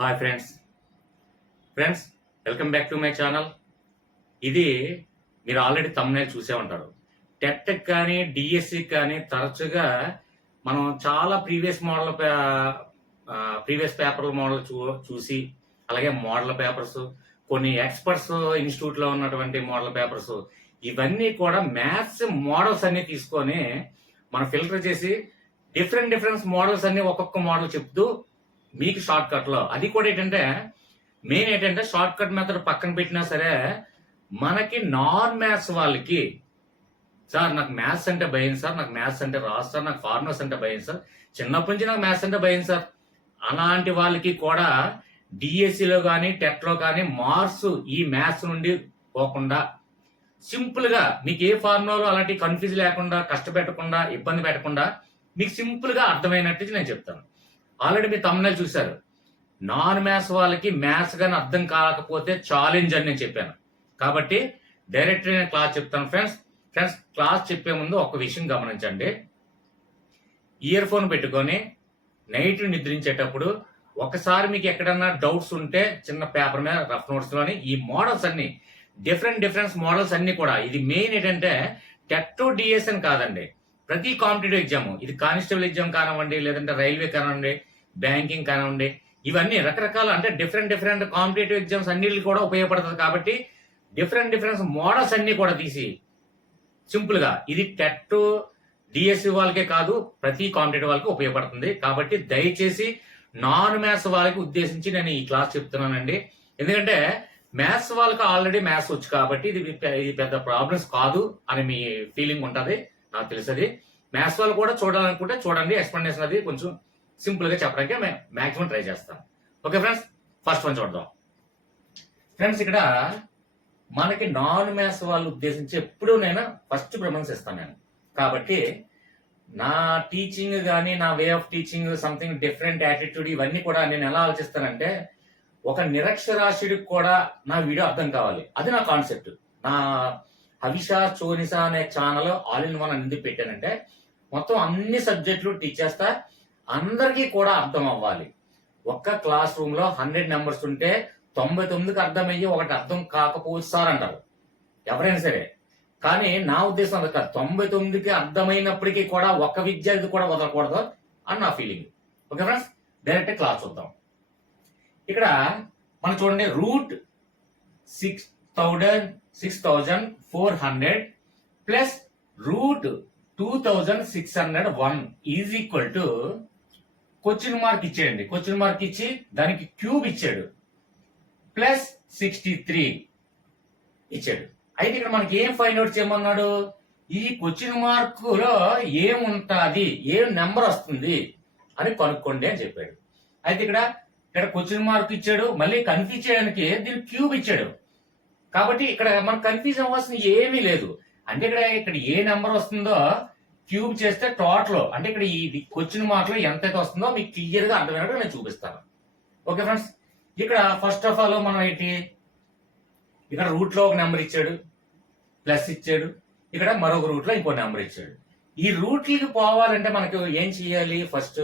Hi friends welcome back to my channel. ఇది మీరు already thumbnail చూసే ఉంటారు. టెట్కి కానీ డిఎస్సికి కానీ తరచుగా మనం చాలా ప్రీవియస్ పేపర్ల మోడల్ చూసి అలాగే మోడల్ పేపర్స్, కొన్ని ఎక్స్పర్ట్స్ ఇన్స్టిట్యూట్లో ఉన్నటువంటి మోడల్ పేపర్స్, ఇవన్నీ కూడా మ్యాథ్స్ మోడల్స్ అన్ని తీసుకొని మనం ఫిల్టర్ చేసి డిఫరెంట్ మోడల్స్ అన్ని ఒక్కొక్క మోడల్ చెప్తూ మీకు షార్ట్ కట్ లో, అది కూడా మెయిన్ ఏంటంటే షార్ట్ కట్ మెథడ్ పక్కన పెట్టినా సరే మనకి నాన్ మ్యాథ్స్ వాళ్ళకి, సార్ నాకు మ్యాథ్స్ అంటే భయం సార్, నాకు మ్యాథ్స్ అంటే రాదు సార్, నాకు ఫార్ములాస్ అంటే భయం సార్, చిన్నప్పటి నుంచి నాకు మ్యాథ్స్ అంటే భయం సార్, అలాంటి వాళ్ళకి కూడా డిఎస్సిలో కానీ టెట్లో కానీ మార్క్స్ ఈ మ్యాథ్స్ నుండి పోకుండా సింపుల్ గా మీకు ఏ ఫార్ములాలో అలాంటి కన్ఫ్యూజ్ లేకుండా, కష్టపెట్టకుండా, ఇబ్బంది పెట్టకుండా మీకు సింపుల్ గా అర్థమైనట్టు నేను చెప్తాను. ఆల్రెడీ మీరు థంబ్నెయిల్ చూశారు. నాన్ మ్యాథ్స్ వాళ్ళకి మ్యాథ్స్ కానీ అర్థం కాకపోతే ఛాలెంజ్ అని నేను చెప్పాను. కాబట్టి డైరెక్ట్ నేను క్లాస్ చెప్తాను. ఫ్రెండ్స్ క్లాస్ చెప్పే ముందు ఒక విషయం గమనించండి. ఇయర్ ఫోన్ పెట్టుకొని నైట్ నిద్రించేటప్పుడు ఒకసారి మీకు ఎక్కడన్నా డౌట్స్ ఉంటే చిన్న పేపర్ మీద రఫ్ నోట్స్ లోని ఈ మోడల్స్ అన్ని డిఫరెంట్ మోడల్స్ అన్ని కూడా, ఇది మెయిన్ ఏంటంటే టెట్ డిఎస్ అని కాదండి, ప్రతి కాంపిటేటివ్ ఎగ్జామ్, ఇది కానిస్టేబుల్ ఎగ్జామ్ కానివ్వండి, లేదంటే రైల్వే కానివ్వండి, బ్యాంకింగ్ కానివ్వండి, ఇవన్నీ రకరకాల అంటే డిఫరెంట్ కాంపిటేటివ్ ఎగ్జామ్స్ అన్నిటికి కూడా ఉపయోగపడుతుంది. కాబట్టి డిఫరెంట్ మోడల్స్ అన్ని కూడా తీసి సింపుల్ గా, ఇది టెట్ డిఎస్సి వాళ్ళకే కాదు ప్రతి కాంపిటేటివ్ వాళ్ళకి ఉపయోగపడుతుంది. కాబట్టి దయచేసి నాన్ మ్యాథ్స్ వాళ్ళకి ఉద్దేశించి నేను ఈ క్లాస్ చెప్తున్నానండి. ఎందుకంటే మ్యాథ్స్ వాళ్ళకి ఆల్రెడీ మ్యాథ్స్ వచ్చు కాబట్టి ఇది పెద్ద ప్రాబ్లమ్స్ కాదు అని మీ ఫీలింగ్ ఉంటుంది, నాకు తెలుసది. మ్యాథ్స్ వాళ్ళు కూడా చూడాలనుకుంటే చూడండి, ఎక్స్ప్లెనేషన్ అది కొంచెం సింపుల్ గా చెప్పడానికి మాక్సిమం ట్రై చేస్తాను. ఓకే ఫ్రెండ్స్, ఫస్ట్ వన్ చూద్దాం. ఫ్రెండ్స్ ఇక్కడ మనకి నాన్ మ్యాథ్స్ వాళ్ళు ఉద్దేశించి ఎప్పుడూ నేను ఫస్ట్ ప్రిఫరెన్స్ ఇస్తాను నేను. కాబట్టి నా టీచింగ్ కానీ, నా way of teaching, something different attitude, ఇవన్నీ కూడా నేను ఎలా ఆలోచిస్తానంటే, ఒక నిరక్షరాస్యుడికి కూడా నా వీడియో అర్థం కావాలి, అది నా కాన్సెప్ట్. నా హవిషా చోనిసా అనే ఛానల్ ఆల్ ఇన్ వన్ ఎందుకు పెట్టానంటే, మొత్తం అన్ని సబ్జెక్టులు టీచ్ చేస్తా, అందరికీ కూడా అర్థం అవ్వాలి. ఒక్క క్లాస్ రూమ్ లో 100 నెంబర్స్ ఉంటే 99కి అర్థమయ్యి ఒకటి అర్థం కాకపోవచ్చు సార్ అంటారు ఎవరైనా సరే. కానీ నా ఉద్దేశం అది కాదు, 99కి అర్థమైనప్పటికీ కూడా ఒక్క విద్యార్థి కూడా వదలకూడదు అని నా feeling. Okay friends, direct class చూద్దాం. ఇక్కడ మనం చూడండి, root 6400 plus root 2601 is equal to question mark ఇచ్చేయండి. క్వశ్చన్ మార్క్ ఇచ్చి దానికి క్యూబ్ ఇచ్చాడు, ప్లస్ 63 ఇచ్చాడు. అయితే ఇక్కడ మనకి ఏం ఫైండ్ అవుట్ చేయమన్నాడు, ఈ క్వశ్చన్ మార్క్ లో ఏముంటుంది, ఏం నెంబర్ వస్తుంది అని కనుక్కోండి అని చెప్పాడు. అయితే ఇక్కడ క్వశ్చన్ మార్క్ ఇచ్చాడు, మళ్ళీ కన్ఫ్యూజ్ చేయడానికి దీనికి క్యూబ్ ఇచ్చాడు. కాబట్టి ఇక్కడ మనకు కన్ఫ్యూజ్ అవ్వాల్సిన ఏమీ లేదు. అంటే ఇక్కడ ఏ నెంబర్ వస్తుందో క్యూబ్ చేస్తే టోటల్, అంటే ఇక్కడ ఈ క్వశ్చన్ మార్క్ లో ఎంతైతే వస్తుందో మీకు క్లియర్ గా అర్థమైనట్టు నేను చూపిస్తాను. ఓకే ఫ్రెండ్స్, ఇక్కడ ఫస్ట్ ఆఫ్ ఆల్ మనం ఏంటి, ఇక్కడ రూట్ లో ఒక నెంబర్ ఇచ్చాడు, ప్లస్ ఇచ్చాడు, ఇక్కడ మరొక రూట్ లో ఇంకో నెంబర్ ఇచ్చాడు. ఈ రూట్లకి పోవాలంటే మనకు ఏం చేయాలి, ఫస్ట్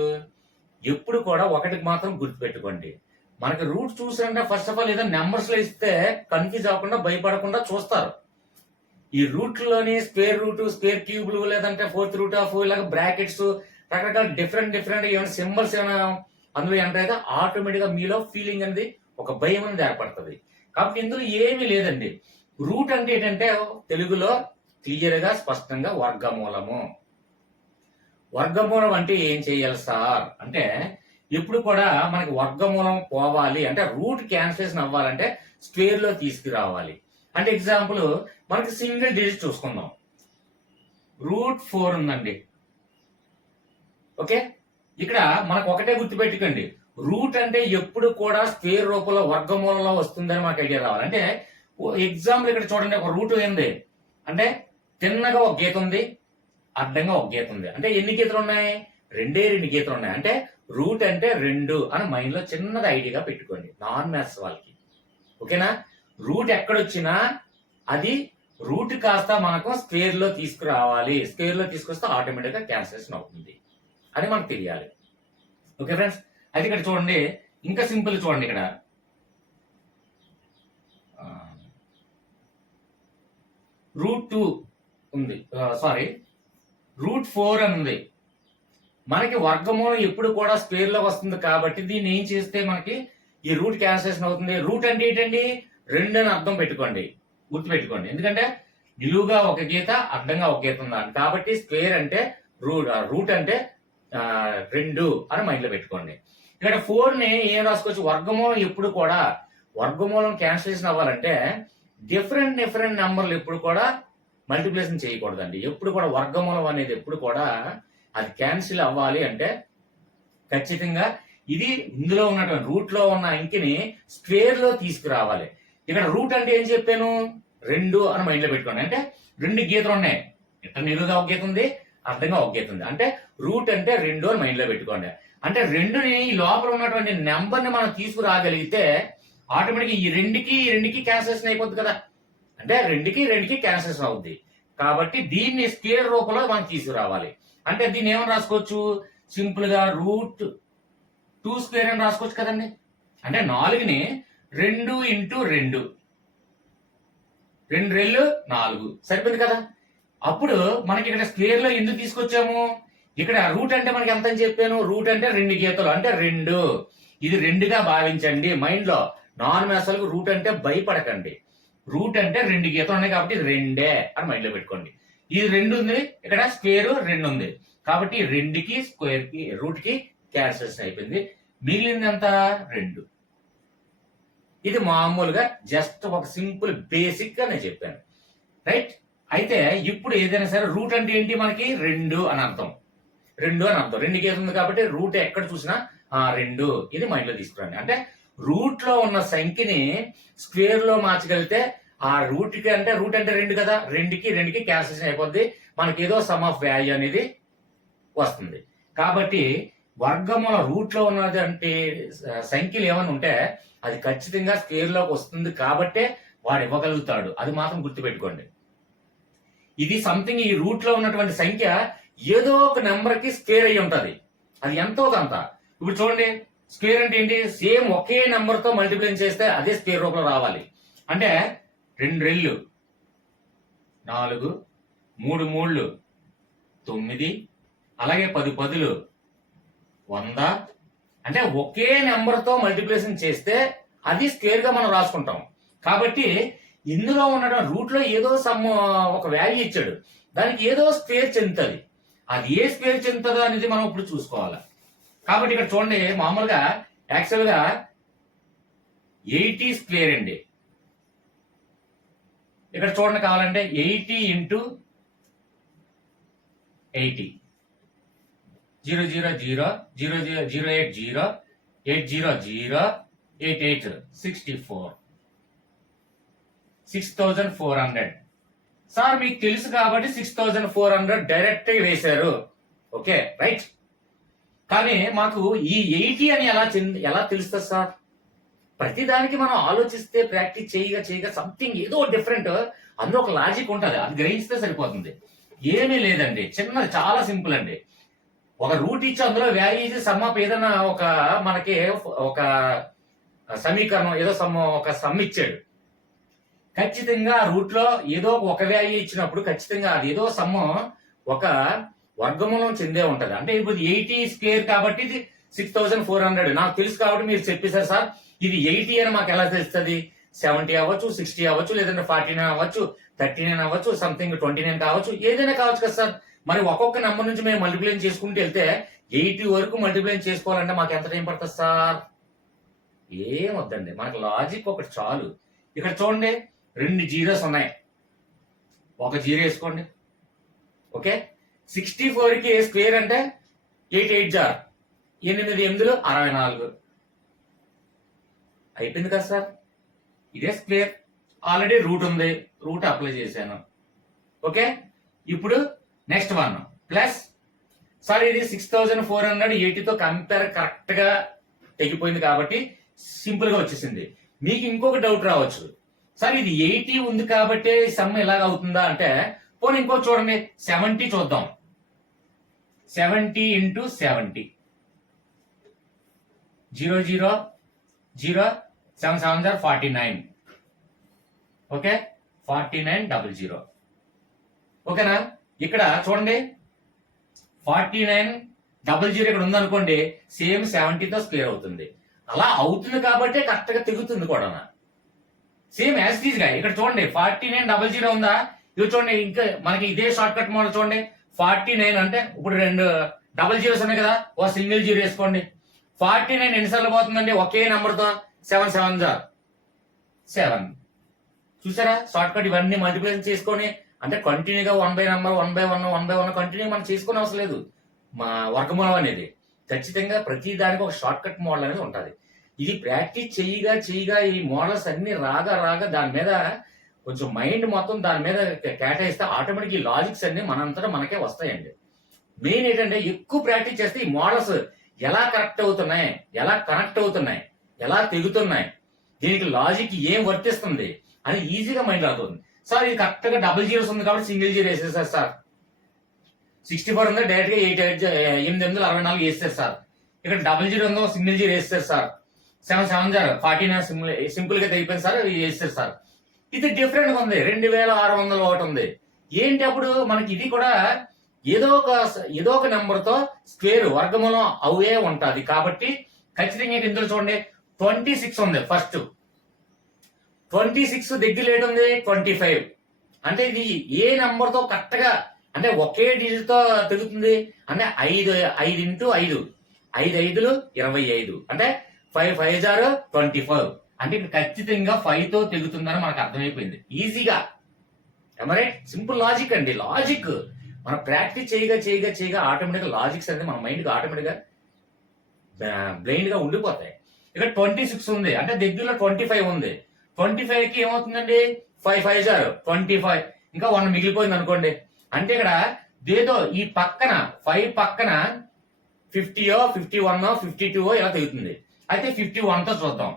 ఎప్పుడు కూడా ఒకటికి మాత్రం గుర్తుపెట్టుకోండి. మనకి రూట్ చూసారంటే ఫస్ట్ ఆఫ్ ఆల్ ఏదో నెంబర్స్ లో ఇస్తే కన్ఫ్యూజ్ అవ్వకుండా, భయపడకుండా చూస్తారు. ఈ రూట్ లోని స్క్వేర్ రూట్, స్క్వేర్ క్యూబ్లు, లేదంటే ఫోర్త్ రూట్ ఆఫ్, ఇలాగ బ్రాకెట్స్, రకరకాల డిఫరెంట్ ఏమైనా సింబల్స్ ఏమైనా అందులో ఎంటర్ అయితే ఆటోమేటిక్ గా మీలో ఫీలింగ్ అనేది, ఒక భయం అనేది ఏర్పడుతుంది. కాబట్టి ఇందులో ఏమీ లేదండి. రూట్ అంటే ఏంటంటే తెలుగులో క్లియర్ గా స్పష్టంగా వర్గమూలము. వర్గమూలం అంటే ఏం చేయాలి సార్ అంటే, ఎప్పుడు కూడా మనకి వర్గమూలం పోవాలి అంటే, రూట్ క్యాన్సిలేషన్ అవ్వాలంటే స్క్వేర్ లో తీసుకురావాలి. అంటే ఎగ్జాంపుల్ మనకి సింగిల్ డిజిట్ చూసుకుందాం. రూట్ 4 ఉందండి. ఓకే, ఇక్కడ మనకు ఒకటే గుర్తుపెట్టుకోండి, రూట్ అంటే ఎప్పుడు కూడా స్క్వేర్ రూపంలో వర్గమూలంలో వస్తుందని మనకు ఐడియా రావాలి. అంటే ఎగ్జాంపుల్ ఇక్కడ చూడండి, ఒక రూట్ ఏంది అంటే తిన్నగా ఒక గీత ఉంది, అడ్డంగా ఒక గీత ఉంది. అంటే ఎన్ని గీతలు ఉన్నాయి, 2 గీతలు ఉన్నాయి. అంటే రూట్ అంటే 2 అని మైండ్ లో చిన్నది ఐడియాగా పెట్టుకోండి నాన్ మ్యాథ్స్ వాళ్ళకి. ఓకేనా, రూట్ ఎక్కడొచ్చినా అది రూట్ కాస్త మనకు స్క్వేర్ లో తీసుకురావాలి. స్క్వేర్ లో తీసుకొస్తే ఆటోమేటిక్ గా క్యాన్సిలేషన్ అవుతుంది అని మనకు తెలియాలి. ఓకే ఫ్రెండ్స్, అయితే ఇక్కడ చూడండి, ఇంకా సింపుల్ చూడండి, ఇక్కడ √2 ఉంది, సారీ √4 అని ఉంది. మనకి వర్గమూలం ఎప్పుడు కూడా స్క్వేర్ లో వస్తుంది కాబట్టి దీన్ని ఏం చేస్తే మనకి ఈ రూట్ క్యాన్సిలేషన్ అవుతుంది. రూట్ అంటే ఏంటండి, 2 అని అర్థం పెట్టుకోండి, గుర్తు పెట్టుకోండి. ఎందుకంటే నిలువుగా ఒక గీత, అడ్డంగా ఒక గీత ఉందా కాబట్టి స్క్వేర్ అంటే రూట్ అంటే 2 అని మైండ్ లో పెట్టుకోండి. ఇక్కడ 4 ని ఏం రాసుకోవచ్చు, వర్గమూలం ఎప్పుడు కూడా వర్గమూలం క్యాన్సిలేషన్ అవ్వాలంటే డిఫరెంట్ నెంబర్లు ఎప్పుడు కూడా మల్టిప్లికేషన్ చేయకూడదండి. ఎప్పుడు కూడా వర్గమూలం అనేది ఎప్పుడు కూడా అది క్యాన్సిల్ అవ్వాలి అంటే ఖచ్చితంగా ఇది ఇందులో ఉన్నటువంటి రూట్ లో ఉన్న అంకెని స్క్వేర్ లో తీసుకురావాలి. ఇక్కడ రూట్ అంటే ఏం చెప్పాను, 2 అని మైండ్ లో పెట్టుకోండి. అంటే 2 గీతలు ఉన్నాయి, ఇట్లా నిలువుగా ఒక గీత ఉంది, అర్థంగా ఒక గీత ఉంది, అంటే రూట్ అంటే 2 అని మైండ్ లో పెట్టుకోండి. అంటే 2ని ఈ లోపల ఉన్నటువంటి నెంబర్ ని మనం తీసుకురాగలిగితే ఆటోమేటిక్ ఈ రెండుకి క్యాన్సిలేషన్ అయిపోద్ది కదా, అంటే 2కి క్యాన్సిలేషన్ అవుద్ది. కాబట్టి దీన్ని స్క్వేర్ రూపంలో మనం తీసుకురావాలి. అంటే దీన్ని ఏమని రాసుకోవచ్చు, సింపుల్ గా √2² అని రాసుకోవచ్చు కదండి. అంటే 4ని 2 × 2, 2 రెళ్ళు 4 సరిపోయింది కదా. అప్పుడు మనకి ఇక్కడ స్క్వేర్ లో ఎందుకు తీసుకొచ్చాము, ఇక్కడ రూట్ అంటే మనకి ఎంత అని చెప్పాను, రూట్ అంటే 2 గీతలు అంటే 2, ఇది 2గా భావించండి. మైండ్ లో నాన్ అసలు రూట్ అంటే భయపడకండి, రూట్ అంటే 2 గీతలు ఉన్నాయి కాబట్టి ఇది 2 అని మైండ్ లో పెట్టుకోండి. ఇది 2 ఉంది, ఇక్కడ స్క్వేర్ 2 ఉంది కాబట్టి 2కి స్క్వేర్ కి రూట్ కి క్యాన్సిలేషన్ అయిపోయింది. మిగిలింది ఎంత, 2. ఇది మామూలుగా జస్ట్ ఒక సింపుల్ బేసిక్ గా నేను చెప్పాను, రైట్. అయితే ఇప్పుడు ఏదైనా సరే రూట్ అంటే ఏంటి, మనకి 2 అని అర్థం, 2 అని అర్థం. 2 గీత ఉంది కాబట్టి రూట్ ఎక్కడ చూసినా 2, ఇది మైండ్ లో తీసుకురండి. అంటే రూట్ లో ఉన్న సంఖ్యని స్క్వేర్ లో మార్చగలిగితే ఆ రూట్ కి అంటే రూట్ అంటే 2 కదా, 2కి క్యాన్సిలేషన్ అయిపోద్ది, మనకి ఏదో సమ్ ఆఫ్ వాల్యూ అనేది వస్తుంది. కాబట్టి వర్గమూల రూట్ లో ఉన్నది అంటే సంఖ్యలు ఏమైనా ఉంటే అది ఖచ్చితంగా స్క్వేర్ లోకి వస్తుంది కాబట్టే వాడు ఇవ్వగలుగుతాడు, అది మాత్రం గుర్తుపెట్టుకోండి. ఇది సంథింగ్ ఈ రూట్ లో ఉన్నటువంటి సంఖ్య ఏదో ఒక నెంబర్ కి స్క్వేర్ అయ్యి ఉంటది, అది ఎంతో కొంత. ఇప్పుడు చూడండి, స్క్వేర్ అంటే ఏంటి, సేమ్ ఒకే నెంబర్ తో మల్టిప్లై చేస్తే అదే స్క్వేర్ రూపంలో రావాలి. అంటే 2 రెళ్ళు 4, 3 మూళ్ళు 9, అలాగే 10 పదులు 100, అంటే ఒకే నెంబర్ తో మల్టిప్లికేషన్ చేస్తే అది స్క్వేర్ గా మనం రాసుకుంటాం. కాబట్టి ఇందులో ఉన్న రూట్ లో ఏదో సమ్ ఒక వాల్యూ ఇచ్చాడు, దానికి ఏదో స్క్వేర్ చెందుతుంది, అది ఏ స్క్వేర్ చెందుతుందో అనేది మనం ఇప్పుడు చూసుకోవాలి. కాబట్టి ఇక్కడ చూడండి, మామూలుగా యాక్చువల్ గా 80² అండి. ఇక్కడ చూడండి, కావాలంటే 80 × 80 0 0 0 0 0 0 8 0 8 0 0 8 8 64 6400. సార్ మీకు తెలుసు కాబట్టి 6400 డైరెక్ట్ వేశారు, ఓకే రైట్. కానీ మాకు ఈ 80 అని ఎలా తెలుస్తుంది సార్, ప్రతిదానికి మనం ఆలోచిస్తే ప్రాక్టీస్ చేయగా సంథింగ్ ఏదో డిఫరెంట్, అందులో ఒక లాజిక్ ఉంటుంది, అది గ్రహిస్తే సరిపోతుంది. ఏమీ లేదండి, చిన్నది, చాలా సింపుల్ అండి. ఒక రూట్ ఇచ్చి అందులో వాల్యూ ఇచ్చి సమ్ ఆఫ్ ఏదైనా మనకి ఒక సమీకరణం ఏదో ఒక సమ్ ఇచ్చాడు, ఖచ్చితంగా రూట్ లో ఏదో ఒక వాల్యూ ఇచ్చినప్పుడు ఖచ్చితంగా అది ఏదో సమ్ ఒక వర్గమూలం చెందే ఉంటది. అంటే ఇప్పుడు 80² కాబట్టి ఇది 6400 నాకు తెలుసు కాబట్టి మీరు చెప్పేశారు సార్ ఇది 80 అని మాకు ఎలా తెలుస్తుంది, 70 అవ్వచ్చు, 60 అవ్వచ్చు, లేదంటే 49 అవ్వచ్చు, 39 అవ్వచ్చు, సంథింగ్ 29 కావచ్చు, ఏదైనా కావచ్చు కదా సార్. మరి ఒక్కొక్క నెంబర్ నుంచి మేము మల్టిప్లై చేసుకుంటూ వెళ్తే 80 వరకు మల్టిప్లై చేసుకోవాలంటే మాకు ఎంత టైం పడుతుంది సార్, ఏం వద్దండి, మనకు లాజిక్ ఒకటి చాలు. ఇక్కడ చూడండి 2 జీరోస్ ఉన్నాయి, ఒక జీరో వేసుకోండి, ఓకే. 64కి స్క్వేర్ అంటే 8 8 జార్ 8 8 64 అయిపోయింది కదా సార్, ఇదే స్క్వేర్. ఆల్రెడీ రూట్ ఉంది, రూట్ అప్లై చేశాను, ఓకే. ఇప్పుడు నెక్స్ట్ వన్ ప్లస్, సార్ ఇది 6480తో కంపేర్ కరెక్ట్ గా తెగిపోయింది కాబట్టి సింపుల్ గా వచ్చేసింది. మీకు ఇంకొక డౌట్ రావచ్చు, సార్ ఇది 80 ఉంది కాబట్టి సమ్ ఎలాగ అవుతుందా అంటే, పోనీ ఇంకో చూడండి 70 చూద్దాం. 70 × 70 0 0 జీరో 7 7 49. ఓకే 4900. ఓకేనా? ఇక్కడ చూడండి 4900 ఇక్కడ ఉందనుకోండి, సేమ్ 70తో స్క్వేర్ అవుతుంది. అలా అవుతుంది కాబట్టి కరెక్ట్ గా తిరుగుతుంది కూడా. సేమ్ యాజ్ ఇట్ ఈజ్ గా ఇక్కడ చూడండి 4900 ఉందా, ఇది చూడండి. ఇంకా మనకి ఇదే షార్ట్ కట్ మోడల్ చూడండి. 49 అంటే ఇప్పుడు 2 డబల్ జీరోస్ ఉన్నాయి కదా, ఓ సింగిల్ జీరో వేసుకోండి. 49 ఎన్నిసార్లు పోతుందండి ఒకే నెంబర్ తో? 7 7 7. చూసారా షార్ట్ కట్? ఇవన్నీ మల్టిప్లికేషన్ చేసుకొని అంటే కంటిన్యూగా 1 by number 1 by 1 1 by 1 continue మనం చేసుకునే అవసరం లేదు. మా వర్గమూలం అనేది ఖచ్చితంగా ప్రతి దానికి ఒక షార్ట్ కట్ మోడల్ అనేది ఉంటుంది. ఇది ప్రాక్టీస్ చేయగా ఈ మోడల్స్ అన్ని రాగా దాని మీద కొంచెం మైండ్ మొత్తం దాని మీద కేటాయిస్తే ఆటోమేటిక్ ఈ లాజిక్స్ అన్ని మనంతటా మనకే వస్తాయండి. మెయిన్ ఏంటంటే ఎక్కువ ప్రాక్టీస్ చేస్తే ఈ మోడల్స్ ఎలా కరెక్ట్ అవుతున్నాయి, ఎలా కనెక్ట్ అవుతున్నాయి, ఎలా తెగుతున్నాయి, దీనికి లాజిక్ ఏం వర్తిస్తుంది అని ఈజీగా మైండ్ అవుతుంది. సార్ ఇది కరెక్ట్ గా డబుల్ జీరోస్ ఉంది కాబట్టి సింగిల్ జీరో వేసేసారు సార్. 64 ఉంది డైరెక్ట్ గా 8864 వేస్తారు సార్. ఇక్కడ డబుల్ జీరో ఉందో సింగిల్ జీరో వేస్తారు సార్. 7 7 49 సింపుల్ గా తెగిపోయింది సార్, వేస్తారు సార్. ఇది డిఫరెంట్ గా ఉంది, 2600 ఒకటి ఉంది. ఏంటి అప్పుడు మనకి ఇది కూడా ఏదో ఒక నెంబర్ తో స్క్వేర్ వర్గమూలం అవే ఉంటది కాబట్టి ఖచ్చితంగా ఇందులో చూడండి 26 ఉంది. ఫస్ట్ 26 దగ్గర లేట్ ఉంది 25. అంటే ఇది ఏ నెంబర్ తో కరెక్ట్ గా అంటే ఒకే డిజిట్ తో తిరుగుతుంది అంటే 5 ఇంటూ 5 5 5లు 25 అంటే 5 5 25 అంటే ఇక్కడ ఖచ్చితంగా 5 తో తెగుతుందని మనకు అర్థమైపోయింది ఈజీగా. మరి సింపుల్ లాజిక్ అండి. లాజిక్ మనం ప్రాక్టీస్ చేయగా ఆటోమేటిక్ లాజిక్స్ అనేది మన మైండ్ కి ఆటోమేటిక్ గా బ్లైండ్ గా ఉండిపోతాయి. ఇక్కడ 26 ఉంది అంటే దగ్గరలో 25 ఉంది. 25 కి ఏమవుతుందండి 5 5 25 ఇంకా 1 మిగిలిపోయింది అనుకోండి. అంటే ఇక్కడ ఏదో ఈ పక్కన 5 పక్కన 50 51 52 ఇలా తెగుతుంది. అయితే 51 తో చూద్దాం.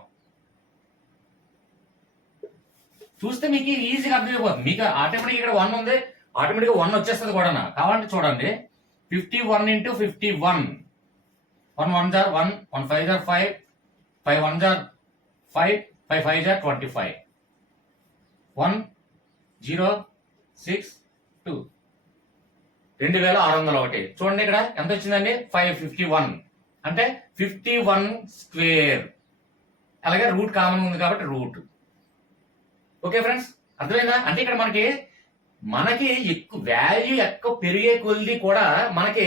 చూస్తే మీకు ఈజీగా అర్థమైపోతుంది. మీకు ఆటోమేటిక్ ఇక్కడ 1 ఉంది, ఆటోమేటిక్ గా 1 వచ్చేస్తుంది కూడా. కావాలంటే చూడండి 51 ఇంటూ 51 1 1 1 1 5 5 5 1 5 5 5 25 1 0 6 2 2601. చూడండి ఇక్కడ ఎంత వచ్చిందండి 551 అంటే 51 స్క్వేర్. అలాగే రూట్ కామన్ ఉంది కాబట్టి రూట్. ఓకే ఫ్రెండ్స్, అర్థమైందా? అంటే ఇక్కడ మనకి ఎక్కువ వాల్యూ ఎక్కువ పెరిగే కొద్ది కూడా మనకి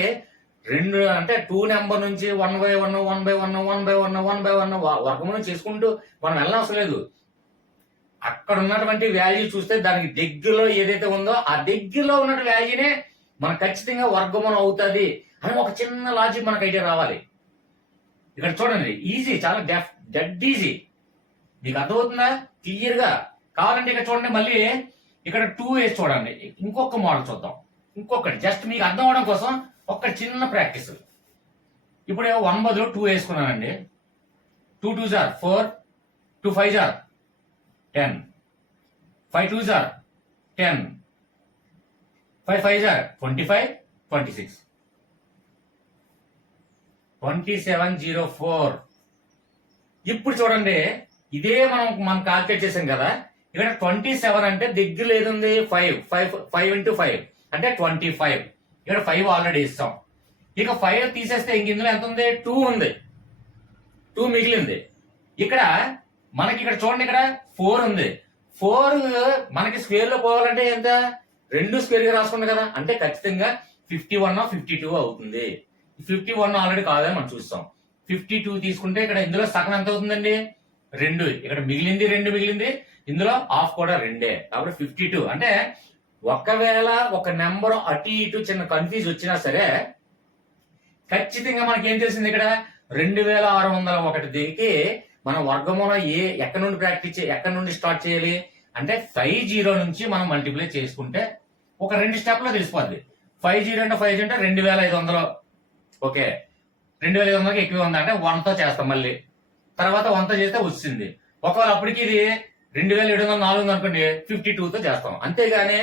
2 అంటే 2 నెంబర్ నుంచి 1 బై 1 1 బై 1 1 బై 1 1 బై 1 వర్గమూలం చేసుకుంటూ మనం వెళ్ళనవసరం లేదు. అక్కడ ఉన్నటువంటి వాల్యూ చూస్తే దానికి దగ్గరలో ఏదైతే ఉందో ఆ దగ్గరలో ఉన్న వాల్యూనే మనకు ఖచ్చితంగా వర్గమూలం అవుతుంది అని ఒక చిన్న లాజిక్ మనకు ఐడియా రావాలి. ఇక్కడ చూడండి ఈజీ, చాలా డెడ్ ఈజీ. మీకు అర్థమవుతుందా క్లియర్ గా? కావాలంటే ఇక్కడ చూడండి మళ్ళీ ఇక్కడ 2 వేసి చూడండి. ఇంకొక మోడల్ చూద్దాం. ఇంకొకటి జస్ట్ మీకు అర్థం అవడం కోసం ఒక చిన్న ప్రాక్టీస్. ఇప్పుడు 1 బదులు 2 వేసుకున్నానండి. 2 2 4 2 5 10 5 2 10 5 5 25 26 2704. ఇప్పుడు చూడండి ఇదే మనం కాల్కులేట్ చేసాం కదా. ఇక్కడ 27 అంటే దగ్గర లేదుంది 5 ఇంటూ 5 అంటే 25. ఇక్కడ 5 ఆల్రెడీ ఇస్తాం. ఇక 5 తీసేస్తే ఇంక ఇందులో ఎంత ఉంది 2 ఉంది, 2 మిగిలింది. ఇక్కడ మనకి ఇక్కడ చూడండి ఇక్కడ 4 ఉంది. 4 మనకి స్క్వేర్ లో పోవాలంటే ఎంత 2 స్క్వేర్ గా రాసుకుంది కదా. అంటే ఖచ్చితంగా 51 52 అవుతుంది. 51 ఆల్రెడీ కాదని మనం చూస్తాం. 52 తీసుకుంటే ఇక్కడ ఇందులో సగం ఎంత అవుతుందండి 2. ఇక్కడ మిగిలింది 2 మిగిలింది, ఇందులో హాఫ్ కూడా 2. కాబట్టి 52. అంటే ఒకవేళ ఒక నెంబర్ అటు ఇటు చిన్న కన్ఫ్యూజ్ వచ్చినా సరే ఖచ్చితంగా మనకి ఏం తెలిసింది ఇక్కడ 2601 దిగి మన వర్గమూలం ఎక్కడి నుండి స్టార్ట్ చేయాలి అంటే 50 నుంచి మనం మల్టిప్లై చేసుకుంటే ఒక 2 స్టెప్ లో తెలిసిపోద్ది. 50 అంటే 5 అంటే 2500. ఓకే 2500కి ఎక్కువ ఉంది అంటే 1 తో చేస్తాం. మళ్ళీ తర్వాత 1 తో చేస్తే వచ్చింది. ఒకవేళ అప్పటికి ఇది 2704 ఉంది అనుకోండి 52 తో చేస్తాం. అంతేగాని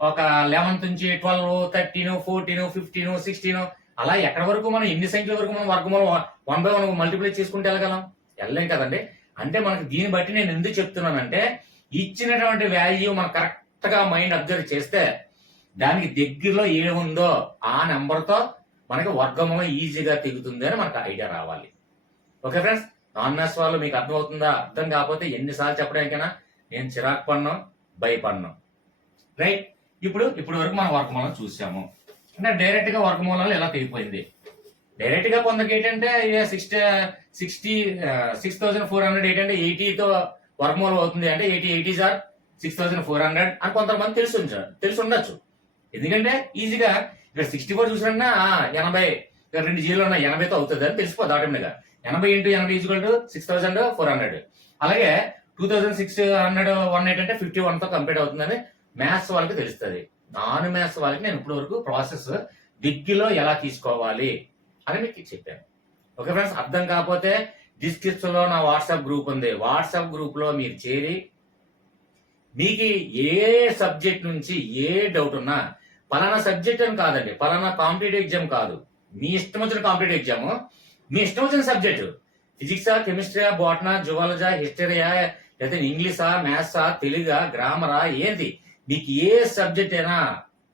ఒక 11 నుంచి 12 13 14 15 16 అలా ఎక్కడి వరకు మనం ఎన్ని సంఖ్యల వరకు మనం వర్గమూలం 1 బై 1 మల్టిప్లై చేసుకుంటే వెళ్ళగలం? వెళ్ళలేం కదండి. అంటే మనకి దీన్ని బట్టి నేను ఎందుకు చెప్తున్నానంటే ఇచ్చినటువంటి వాల్యూ మనం కరెక్ట్ గా మైండ్ అబ్జర్వ్ చేస్తే దానికి దగ్గరలో ఏముందో ఆ నెంబర్తో మనకి వర్గమూలం ఈజీగా తెగుతుంది అని మనకు ఐడియా రావాలి. ఓకే ఫ్రెండ్స్, నాన్ మ్యాథ్స్ వాళ్ళు మీకు అర్థమవుతుందా? అర్థం కాకపోతే ఎన్నిసార్లు చెప్పడానికైనా నేను చిరాకు పడినాం, భయపడినాం. రైట్, ఇప్పుడు వరకు మనం వర్గమూలం చూసాము. అంటే డైరెక్ట్ గా వర్గమూలాలు ఎలా తెగిపోయింది. డైరెక్ట్ గా కొందరికి ఏంటంటే 6,400 ఏంటంటే 80తో వర్గమూలం అవుతుంది అంటే 80 ఆర్ 6,400 అని కొంతమంది తెలిసి ఉండొచ్చు. ఎందుకంటే ఈజీగా ఇక్కడ 64 చూసినా 80 2 జీరోలు ఉన్నాయి, 80తో అవుతుంది అని తెలిసిపోతుంది ఆటోమేటిక్ గా. 80 × 80 6,400. అలాగే 2,618 అంటే 51తో కంప్లీట్ అవుతుందని మ్యాథ్స్ వాళ్ళకి తెలుస్తుంది. నాన్ మ్యాథ్స్ వాళ్ళకి నేను ఇప్పటి వరకు ప్రాసెస్ డిగ్రీలో ఎలా తీసుకోవాలి అని మీకు చెప్పాను. ఓకే ఫ్రెండ్స్, అర్థం కాకపోతే డిస్క్రిప్షన్ లో నా వాట్సాప్ గ్రూప్ ఉంది. వాట్సాప్ గ్రూప్ లో మీరు చేరి మీకు ఏ సబ్జెక్ట్ నుంచి ఏ డౌట్ ఉన్నా, పలానా సబ్జెక్ట్ అని కాదండి, పలానా కాంపిటేటివ్ ఎగ్జామ్ కాదు, మీ ఇష్టం వచ్చిన కాంపిటేటివ్ ఎగ్జామ్, మీ ఇష్టం వచ్చిన సబ్జెక్టు, ఫిజిక్సా, కెమిస్ట్రీయా, బోటనా, జువాలజా, హిస్టరీయా, లేదా ఇంగ్లీషా, మ్యాథ్సా, తెలుగా, గ్రామరా, ఏది మీకు ఏ సబ్జెక్ట్ అయినా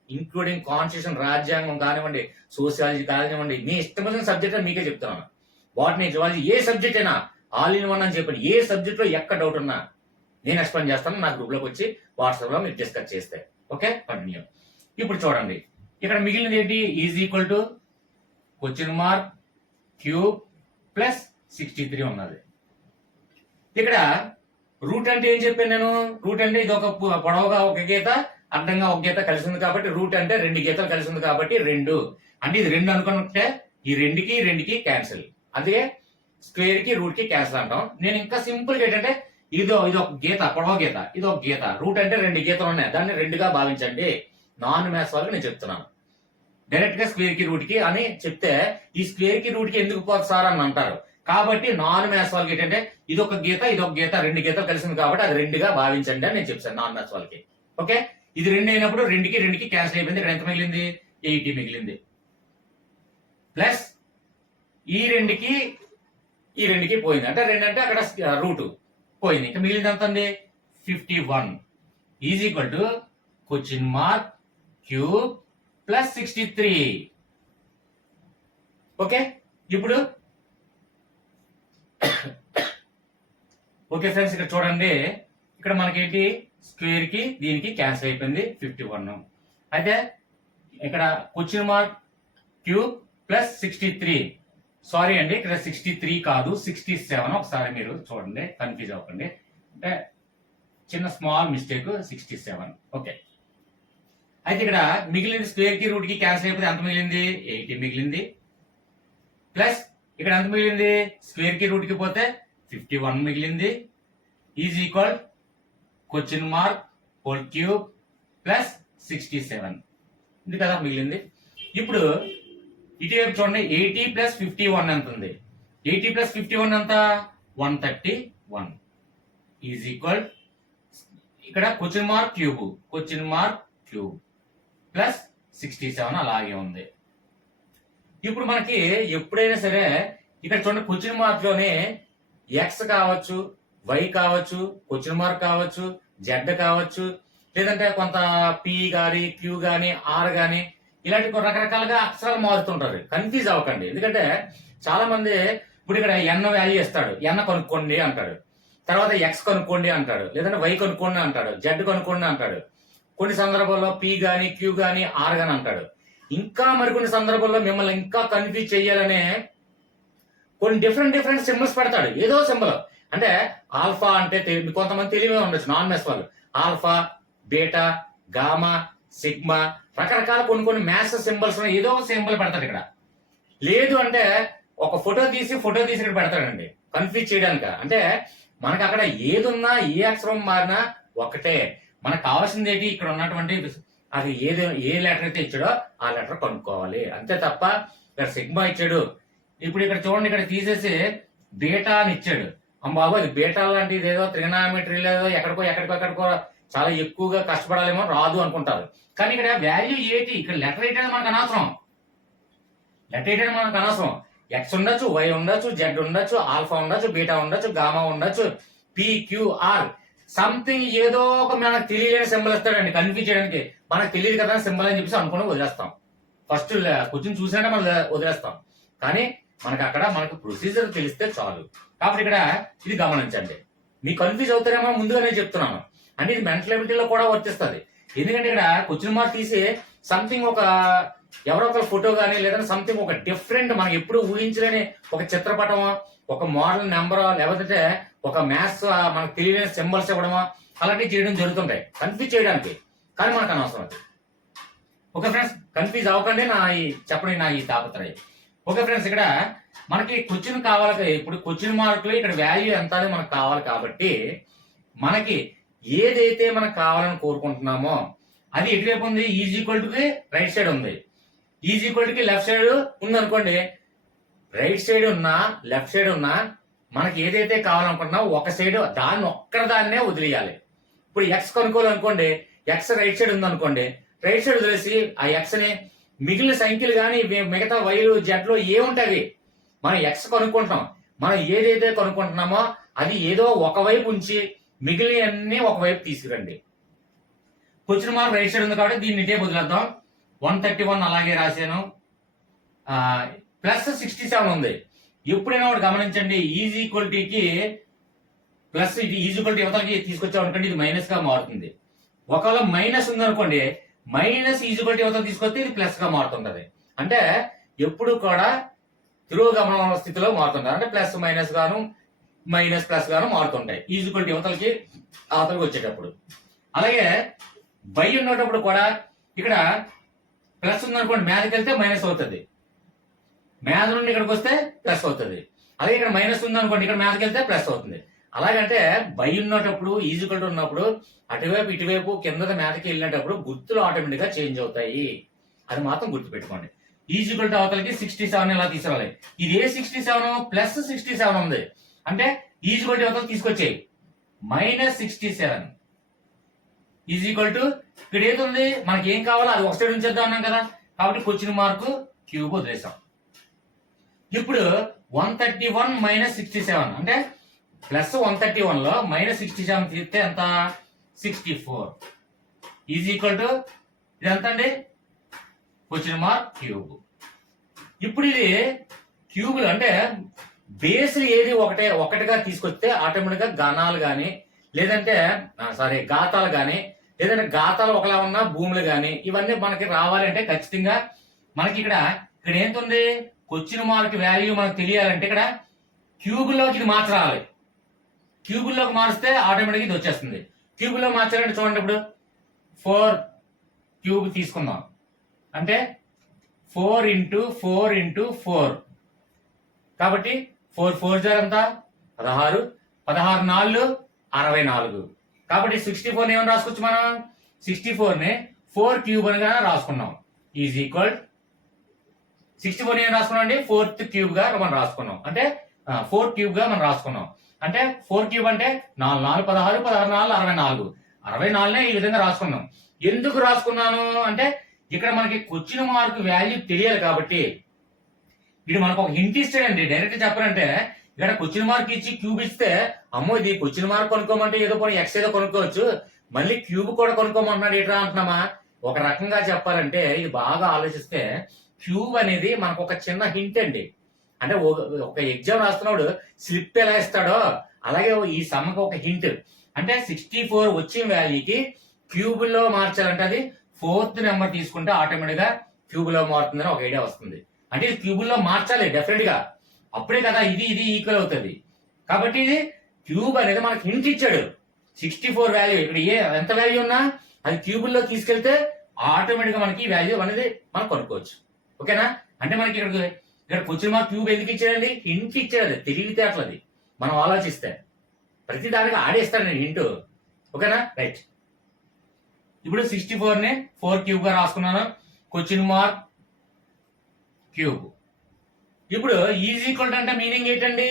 ఇంక్లూడింగ్ కాన్స్టిట్యూషన్, రాజ్యాంగం కానివ్వండి, సోషియాలజీ కానివ్వండి, మీ ఇష్టం వచ్చిన సబ్జెక్ట్ అని మీకే చెప్తున్నాను. బోటనీ, జువాలజీ, ఏ సబ్జెక్ట్ అయినా ఆల్ ఇన్ వన్ అని చెప్పండి. ఏ సబ్జెక్ట్ లో ఎక్కడ డౌట్ ఉన్నా నేను ఎక్స్ప్లెయిన్ చేస్తాను. నా గ్రూప్ లోకి వచ్చి వాట్సాప్ లో మీరు డిస్కస్ చేస్తే. Okay, continue. ఇప్పుడు చూడండి, ఇక్కడ మిగిలినది ఏంటి? Is equal to question mark cube plus 63 ఉన్నది. ఇక్కడ రూట్ అంటే ఏం చెప్పాను నేను? రూట్ అంటే ఇది ఒక పొడవుగా ఒక గీత, అడ్డంగా ఒక గీత కలిసి ఉంది కాబట్టి రూట్ అంటే 2 గీతలు కలిసి ఉంది కాబట్టి 2 అంటే ఇది 2 అనుకుంటే ఈ రెండుకి క్యాన్సిల్. అందుకే స్క్వేర్ కి రూట్ కి క్యాన్సిల్ అంటాం. నేను ఇంకా సింపుల్ గా ఏంటంటే ఇది ఒక గీత, పొడవ గీత, ఇది ఒక గీత, రూట్ అంటే 2 గీతలు ఉన్నాయి, దాన్ని 2గా భావించండి. నాన్ మ్యాథ్స్ వాళ్ళకి నేను చెప్తున్నాను. డైరెక్ట్ గా స్క్వేర్ కి రూట్ కి అని చెప్తే ఈ స్క్వేర్ కి రూట్ కి ఎందుకు పోదు సార్ అని అంటారు. కాబట్టి నాన్ మ్యాథ్స్ వాళ్ళకి ఏంటంటే ఇది ఒక గీత, 2 గీతలు కలిసింది కాబట్టి అది 2గా భావించండి అని నేను చెప్తాను నాన్ మ్యాథ్స్ వాళ్ళకి. ఓకే, ఇది 2 అయినప్పుడు 2కి క్యాన్సిల్ అయిపోయింది. ఇక్కడ ఎంత మిగిలింది? 80 మిగిలింది. ప్లస్ ఈ 2కి పోయింది అంటే 2 అంటే అక్కడ రూట్ పోయింది. ఇంకా మిగిలింది ఎంత అండి? 51 is equal to question mark cube plus 63. Okay, ఇప్పుడు ఓకే ఫ్రెండ్స్, ఇక్కడ చూడండి, ఇక్కడ మనకేంటి స్క్వేర్ కి దీనికి క్యాన్సిల్ అయిపోయింది 51. అయితే ఇక్కడ question mark cube plus 63, sorry అండి, ఇక్కడ 63 కాదు 67. ఒకసారి మీరు చూడండి, కన్ఫ్యూజ్ అవ్వకండి, అంటే చిన్న స్మాల్ మిస్టేక్, 67. ఓకే, అయితే ఇక్కడ మిగిలింది స్క్వేర్ కి రూట్ కి క్యాన్సిల్ అయిపోతే ఎంత మిగిలింది? 80 మిగిలింది. ప్లస్ ఇక్కడ ఎంత మిగిలింది? స్క్వేర్ కి రూట్ కి పోతే 51 మిగిలింది. Is equal question mark whole cube plus 67 ఇది కదా మిగిలింది. ఇప్పుడు ఇటువైపు చూడండి, 80 ప్లస్ 51 ఎంత ఉంది? 80 ప్లస్ 51 ఎంత? 131 ఈజ్ ఈక్వల్ ఇక్కడ క్వశ్చన్ మార్క్ క్యూబ్ ప్లస్ 67 అలాగే ఉంది. ఇప్పుడు మనకి ఎప్పుడైనా సరే ఇక్కడ చూడండి, క్వశ్చన్ మార్క్ లోనే ఎక్స్ కావచ్చు, వై కావచ్చు, క్వశ్చన్ మార్క్ కావచ్చు, జెడ్ కావచ్చు, లేదంటే కొంత పి గాని, క్యూ గాని, ఆర్ గాని, ఇలాంటి రకరకాలుగా అక్షరాలు మారుతుంటారు. కన్ఫ్యూజ్ అవ్వకండి, ఎందుకంటే చాలా మంది ఇప్పుడు ఇక్కడ ఎన్ వాల్యూ ఇస్తాడు, ఎన్ కనుక్కోండి అంటాడు, తర్వాత ఎక్స్ కనుక్కోండి అంటాడు, లేదంటే వై కనుక్కోండి అంటాడు, జెడ్ కనుక్కోండి అంటాడు. కొన్ని సందర్భాల్లో పి గాని, క్యూ గాని, ఆర్ గాని అంటాడు. ఇంకా మరికొన్ని సందర్భాల్లో మిమ్మల్ని ఇంకా కన్ఫ్యూజ్ చేయాలనే కొన్ని డిఫరెంట్ సింబల్స్ పెడతాడు. ఏదో సింబల్ అంటే ఆల్ఫా అంటే కొంతమంది తెలివే ఉండొచ్చు నాన్ మ్యాథ్స్ వాళ్ళు, ఆల్ఫా, బీటా, గామా, సిగ్మా, రకరకాల కొన్ని మ్యాథ్స్ సింబల్స్ ఏదో సింబల్ పెడతాడు. ఇక్కడ లేదు అంటే ఒక ఫోటో తీసి ఇక్కడ పెడతాడండి కన్ఫ్యూజ్ చేయడానికి. అంటే మనకు అక్కడ ఏదున్నా ఏ అక్షరం మారినా ఒకటే. మనకు కావాల్సింది ఏంటి? ఇక్కడ ఉన్నటువంటి అది ఏ లెటర్ అయితే ఇచ్చాడో ఆ లెటర్ కనుక్కోవాలి, అంతే తప్ప ఇక్కడ సిగ్మా ఇచ్చాడు, ఇప్పుడు ఇక్కడ చూడండి, ఇక్కడ తీసేసి బీటా అని ఇచ్చాడు, బాబు అది బీటా లాంటిది ఏదో త్రిగనామెట్రీ లేదో ఎక్కడికో చాలా ఎక్కువగా కష్టపడాలేమో రాదు అనుకుంటారు. కానీ ఇక్కడ వాల్యూ ఏంటి? ఇక్కడ లెటర్ ఏంటి అనేది మనకు అనవసరం. ఎక్స్ ఉండొచ్చు, వై ఉండొచ్చు, జెడ్ ఉండొచ్చు, ఆల్ఫా ఉండొచ్చు, బీటా ఉండొచ్చు, గామా ఉండొచ్చు, పిక్యూఆర్ సంథింగ్ ఏదో ఒక మనకు తెలియని సింబల్ ఇస్తాడండి కన్ఫ్యూజ్ చేయడానికి. మనకు తెలియదు కదా సింబల్ అని చెప్పేసి అనుకుని వదిలేస్తాం. ఫస్ట్ క్వశ్చన్ చూసినట్టే మనం వదిలేస్తాం. కానీ మనకు అక్కడ మనకు ప్రొసీజర్ తెలిస్తే చాలు. కాబట్టి ఇక్కడ ఇది గమనించండి. మీకు కన్ఫ్యూజ్ అవుతారేమో ముందుగానే చెప్తున్నాను. అంటే ఇది మెంటల్ ఎబిలిటీలో కూడా వర్తిస్తుంది. ఎందుకంటే ఇక్కడ క్వశ్చన్ మార్క్ తీసి సంథింగ్ ఒక ఎవరో ఒక ఫోటో కానీ లేదంటే సంథింగ్ ఒక డిఫరెంట్ మనకి ఎప్పుడు ఊహించలేని ఒక చిత్రపటం, ఒక మోడల్ నెంబర్, లేకపోతే ఒక మ్యాథ్స్ మనకు తెలియని సింబల్స్ ఇవ్వడమా అలాంటివి చేయడం జరుగుతుంటాయి కన్ఫ్యూజ్ చేయడానికి. కానీ మనకు అనవసరం అది. ఓకే ఫ్రెండ్స్, కన్ఫ్యూజ్ అవ్వకండి చెప్పండి నా ఈ తాపత్రయం. ఓకే ఫ్రెండ్స్, ఇక్కడ మనకి క్వశ్చన్ కావాలి. ఇప్పుడు క్వశ్చన్ మార్కులు ఇక్కడ వాల్యూ ఎంత అనేది మనకు కావాలి. కాబట్టి మనకి ఏదైతే మనకు కావాలని కోరుకుంటున్నామో అది ఎటువైపు ఉంది? ఈజ్ ఈక్వల్ టు కి రైట్ సైడ్ ఉంది. ఈజ్ ఈక్వల్ కి లెఫ్ట్ సైడ్ ఉంది అనుకోండి. రైట్ సైడ్ ఉన్నా లెఫ్ట్ సైడ్ ఉన్నా మనకి ఏదైతే కావాలనుకుంటున్నా ఒక సైడ్ దాన్నే వదిలేయాలి. ఇప్పుడు ఎక్స్ కనుక్కోవాలనుకోండి, ఎక్స్ రైట్ సైడ్ ఉంది అనుకోండి, రైట్ సైడ్ వదిలేసి ఆ ఎక్స్ ని మిగిలిన సంఖ్యలు కానీ మిగతా వైలు జెడ్లు ఏముంటాయి మనం ఎక్స్ కనుక్కుంటున్నాం. మనం ఏదైతే కనుక్కుంటున్నామో అది ఏదో ఒకవైపు ఉంచి మిగిలిన అన్ని ఒకవైపు తీసుకురండి. క్వశ్చన్ మార్క్ రైట్ సైడ్ ఉంది కాబట్టి దీన్ని ఇటే వదిలేద్దాం. 131 అలాగే రాశాను. ప్లస్ 67 ఉంది. ఎప్పుడైనా ఒకటి గమనించండి, ఈజ్ ఈక్వల్టీకి ప్లస్ ఇది ఈజ్ ఈక్వల్టీ యువతలకి తీసుకొచ్చాం అనుకోండి, ఇది మైనస్ గా మారుతుంది. ఒకవేళ మైనస్ ఉంది అనుకోండి, మైనస్ ఈజ్ ఈక్వల్టీ యువతలు తీసుకొస్తే ఇది ప్లస్ గా మారుతుంటది. అంటే ఎప్పుడు కూడా తిరోగమన స్థితిలో మారుతుంటారు. అంటే ప్లస్ మైనస్ గాను మైనస్ ప్లస్ గాను మారుతుంటాయి ఈజ్ ఈక్వల్టీ యువతలకి అవతలకి వచ్చేటప్పుడు. అలాగే బై ఉన్నప్పుడు కూడా ఇక్కడ ప్లస్ ఉందనుకోండి, మీదకి వెళ్తే మైనస్ అవుతుంది, మీద నుండి ఇక్కడికి వస్తే ప్లస్ అవుతుంది. అలాగే ఇక్కడ మైనస్ ఉందనుకోండి, ఇక్కడ మీదకి వెళ్తే ప్లస్ అవుతుంది. అలాగంటే బై ఉన్నప్పుడు ఈజ్వల్ ఉన్నప్పుడు అటువైపు ఇటువైపు కింద మీదకి వెళ్ళినప్పుడు గుర్తులు ఆటోమేటిక్ గా చేంజ్ అవుతాయి. అది మాత్రం గుర్తుపెట్టుకోండి. ఈజ్వల్ అవతలకి 67 ఇలా తీసుకురావాలి. ఇది ఏ 67 ప్లస్ 67 ఉంది అంటే ఈజ్వల్ అవతలకి తీసుకొచ్చాయి -67 ఈజ్ ఈక్వల్ టు ఇక్కడ ఏది ఉంది మనకి ఏం కావాలో అది ఒక సైడ్ ఉంచేద్దాం అన్నాం కదా. కాబట్టి క్వశ్చన్ మార్కు క్యూబ్ వదిలేసాం. ఇప్పుడు 131 -67 అంటే ప్లస్ 131 లో -67 తీస్తే ఎంత? 64 ఈజ్ ఈక్వల్ టు ఇది ఎంత అండి? Question mark cube. ఇప్పుడు ఇది క్యూబులు అంటే బేస్లు ఏది ఒకటిగా తీసుకొస్తే ఆటోమేటిక్ గా గణాలు గాని లేదంటే ఘాతాలు గాని లేదంటే ఘాతాలు ఒకలా ఉన్న భూములు గాని ఇవన్నీ మనకి రావాలంటే ఖచ్చితంగా మనకి ఇక్కడ ఏంతుంది క్వశ్చన్ మార్క్ వాల్యూ మనకు తెలియాలంటే ఇక్కడ క్యూబుల్లోకి ఇది మార్చాలి. క్యూబుల్లోకి మారిస్తే ఆటోమేటిక్ ఇది వచ్చేస్తుంది. క్యూబుల్లో మార్చాలంటే చూడండి, ఇప్పుడు 4 క్యూబ్ తీసుకుందాం అంటే 4 × 4 × 4 కాబట్టి 4 4 జార్ ఎంత? 16 16 4 64 కాబట్టి 64 ఏమని రాసుకోవచ్చు మనం? 64 ని 4 క్యూబ్ అని రాసుకున్నాం. ఈజ్ ఈక్వల్ 64 ఏం రాసుకున్నాం అండి? 4th క్యూబ్ గా మనం రాసుకున్నాం. అంటే 4 క్యూబ్ గా మనం రాసుకున్నాం. అంటే 4 క్యూబ్ అంటే 4 4 16 16 4 64 64 ఈ విధంగా రాసుకున్నాం. ఎందుకు రాసుకున్నాను అంటే ఇక్కడ మనకి క్వశ్చన్ మార్క్ వాల్యూ తెలియాలి కాబట్టి. ఇది మనకు ఒక హింట్ ఇస్తాడండి. డైరెక్ట్ చెప్పాలంటే ఇక్కడ క్వశ్చన్ మార్క్ ఇచ్చి క్యూబ్ ఇస్తే అమ్మో ఇది క్వశ్చన్ మార్క్ కొనుక్కోమంటే ఏదో పోనీ ఎక్స్ ఏదో కొనుక్కోవచ్చు, మళ్ళీ క్యూబ్ కూడా కొనుక్కోమంటున్నాడు ఏంట్రా అంటున్నామా? ఒక రకంగా చెప్పాలంటే ఇది బాగా ఆలోచిస్తే క్యూబ్ అనేది మనకు ఒక చిన్న హింట్ అండి. అంటే ఒక ఎగ్జామ్ రాస్తున్నప్పుడు స్లిప్ ఎలా ఇస్తాడో అలాగే ఈ సమ్మకి ఒక హింట్. అంటే 64 వచ్చిన వాల్యూకి క్యూబ్ లో మార్చాలంటే అది 4th నెంబర్ తీసుకుంటే ఆటోమేటిక్ గా క్యూబ్ లో మారుతుందని ఒక ఐడియా వస్తుంది. అంటే ఇది క్యూబ్ లో మార్చాలి డెఫినెట్ గా, అప్పుడే కదా ఇది ఈక్వల్ అవుతుంది. కాబట్టి ఇది క్యూబ్ అనేది మనకి హింట్ ఇచ్చాడు. 64 వాల్యూ ఇక్కడ ఎంత వాల్యూ ఉన్నా అది క్యూబ్ లో తీసుకెళ్తే ఆటోమేటిక్ గా మనకి వాల్యూ అనేది మనం కొనుక్కోవచ్చు. ఓకేనా? అంటే మనకి ఇక్కడ క్వశ్చన్ మార్క్ క్యూబ్ ఎందుకు ఇచ్చాడండి? హింట్ ఇచ్చాడు. తెలివితే అట్లది మనం ఆలోచిస్తే ప్రతి దానికి ఆడేస్తాడు నేను హింట్. ఓకేనా? రైట్. ఇప్పుడు 64 ని 4 క్యూబ్ గా రాసుకున్నాను. Question mark cube. ఇప్పుడు ఈజ్ ఈక్వల్ అంటే మీనింగ్ ఏంటండి?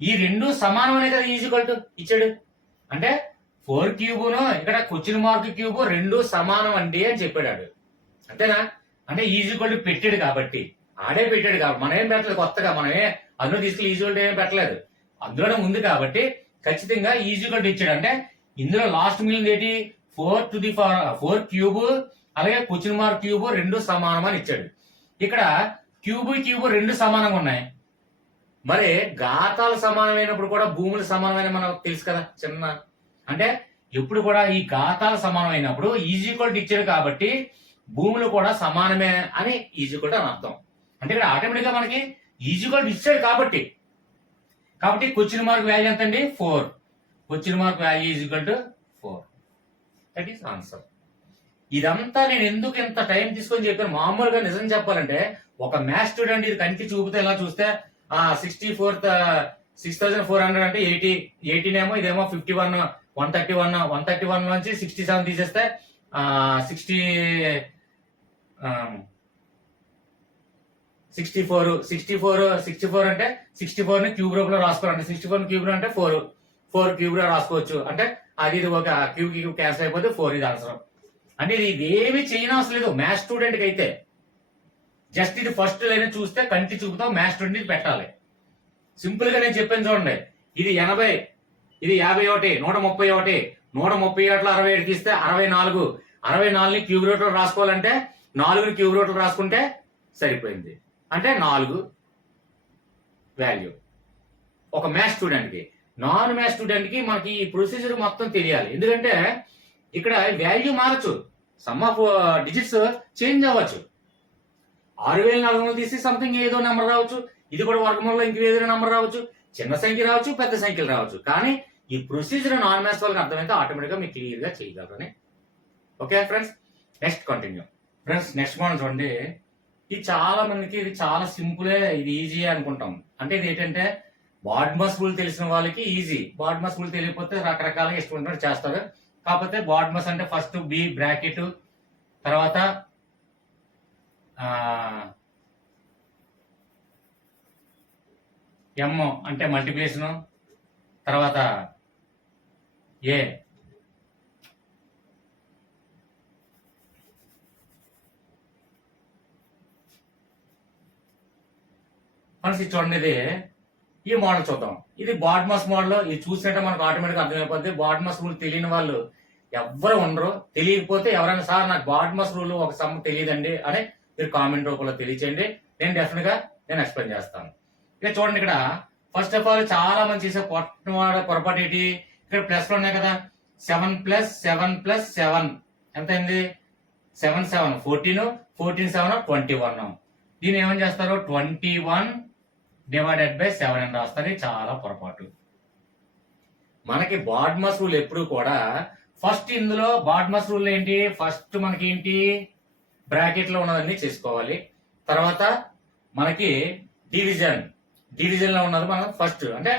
ఈ రెండు సమానం అనే కదా ఈజ్ ఈక్వల్ ఇచ్చాడు. అంటే 4 క్యూబ్ను ఇక్కడ క్వశ్చన్ మార్క్ క్యూబ్ రెండు సమానం అండి అని చెప్పాడు. అంతేనా? అంటే ఈజ్ ఈక్వల్ పెట్టాడు కాబట్టి ఆడే పెట్టాడు కాబట్టి మనం ఏం పెట్టలేదు కొత్తగా, అందులో తీసుకెళ్ళి ఈజీగా ఏం పెట్టలేదు, అందులోనే ఉంది కాబట్టి ఖచ్చితంగా ఈజీగా ఇచ్చాడు. అంటే ఇందులో లాస్ట్ మిగిలింది ఏంటి, 4 క్యూబ్ అలాగే క్వశ్చన్ మార్క్ క్యూబ్ రెండు సమానమని ఇచ్చాడు. ఇక్కడ క్యూబ్ రెండు సమానంగా ఉన్నాయి. మరి ఘాతాలు సమానమైనప్పుడు కూడా భూములు సమానమైన మనకు తెలుసు కదా చిన్న, అంటే ఎప్పుడు కూడా ఈ ఘాతాలు సమానమైనప్పుడు ఈజీక్వల్ ఇచ్చాడు కాబట్టి భూములు కూడా సమానమే అని ఈజీక్వల్ అని అర్థం. అంటే ఇక్కడ ఆటోమేటిక్ గా మనకి ఈజీక్వల్ ఇచ్చాడు కాబట్టి క్వశ్చన్ మార్క్ వాల్యూ ఎంత అండి, 4. Question mark value is equal to 4. That is answer. ఇదంతా నేను ఎందుకు ఇంత టైం తీసుకొని చెప్పాను, మామూలుగా నిజం చెప్పాలంటే ఒక మ్యాథ్స్ స్టూడెంట్ ఇది కంటి చూపితే ఇలా చూస్తే 6,400 అంటే 18 ఏమో, ఇదేమో 51, 131 నుంచి 67 తీసేస్తే 64 అంటే 64 ని క్యూబ్ రూపంలో రాసుకోవాలంటే 64 క్యూబ్ అంటే 4 క్యూబ్ లో రాసుకోవచ్చు. అంటే అది ఒక క్యూబ్ క్యాన్సిల్ అయిపోతే 4 ఇది ఆన్సర్. అంటే ఇది ఏమి చేయనవసరం లేదు మ్యాథ్స్ స్టూడెంట్ కి అయితే. జస్ట్ ఇది ఫస్ట్ లైన్ చూస్తే కంటి చూపుతో మ్యాథ్స్ స్టూడెంట్ పెట్టాలి. సింపుల్ గా నేను చెప్పాను చూడండి, ఇది 80, ఇది 51, 131, 131 67 తీస్తే 64 ని క్యూబ్ రూట్ లో రాసుకోవాలంటే 4 క్యూబ్ రూట్ లో రాసుకుంటే సరిపోయింది. అంటే 4 వాల్యూ ఒక మ్యాథ్స్ స్టూడెంట్ కి. నాన్ మ్యాథ్స్ స్టూడెంట్ కి మనకి ఈ ప్రొసీజర్ మొత్తం తెలియాలి. ఎందుకంటే ఇక్కడ వాల్యూ మారచ్చు, సమ్ ఆఫ్ డిజిట్స్ చేంజ్ అవ్వచ్చు. 6,400 తీసి సంథింగ్ ఏదో నెంబర్ రావచ్చు, ఇది కూడా వర్గమూలంలో ఇంక ఏదైనా నెంబర్ రావచ్చు, చిన్న సంఖ్య రావచ్చు, పెద్ద సంఖ్యలు రావచ్చు. కానీ ఈ ప్రొసీజర్ నాన్ మ్యాథ్స్ వాళ్ళకి అర్థమైతే ఆటోమేటిక్ గా మీకు క్లియర్ గా చేయగలరని. Okay friends, next continue. Friends next model చూడండి, ఇది చాలా మందికి ఇది చాలా సింపులే, ఇది ఈజీ అనుకుంటాం. అంటే ఇది ఏంటంటే బాడ్మస్ రూల్ తెలిసిన వాళ్ళకి ఈజీ, బాడ్మస్ రూల్ తెలియకపోతే రకరకాలుగా ఇష్టం చేస్తారు. కాకపోతే బాడ్మస్ అంటే ఫస్ట్ బి బ్రాకెట్, తర్వాత ఎం అంటే మల్టిప్లికేషన్, తర్వాత ఏ మనకి చూడండి. ఇది ఈ మోడల్ చూద్దాం. ఇది బాడ్మస్ మోడల్. ఇది చూసినట్టే మనకు ఆటోమేటిక్ అర్థమైపోద్ది. బాడ్మస్ రూల్ తెలియని వాళ్ళు ఎవ్వరు ఉండరు. తెలియకపోతే ఎవరైనా సార్ నాకు బాడ్మస్ రూల్ ఒక సమ్ తెలియదండి అని మీరు కామెంట్ రూపంలో తెలియచేయండి. నేను డెఫినెట్ గా నేను ఎక్స్ప్లెయిన్ చేస్తాను. ఇక చూడండి, ఇక్కడ ఫస్ట్ ఆఫ్ ఆల్ చాలా మంది చేసే పొరపాటు ఏంటి, ఇక్కడ ప్లస్ ఉన్నాయి కదా, 7 + 7 ఎంత అయింది, 7 7 14, 14 7 21. దీన్ని ఏమని చేస్తారు, 21 / 7 అని రాస్తారు. చాలా పొరపాటు. మనకి బాడ్మస్ రూల్ ఎప్పుడు కూడా ఫస్ట్, ఇందులో బాడ్మస్ రూల్ ఏంటి, ఫస్ట్ మనకి ఏంటి బ్రాకెట్ లో ఉన్నదన్నీ చేసుకోవాలి. తర్వాత మనకి డివిజన్ లో ఉన్నది మనం ఫస్ట్, అంటే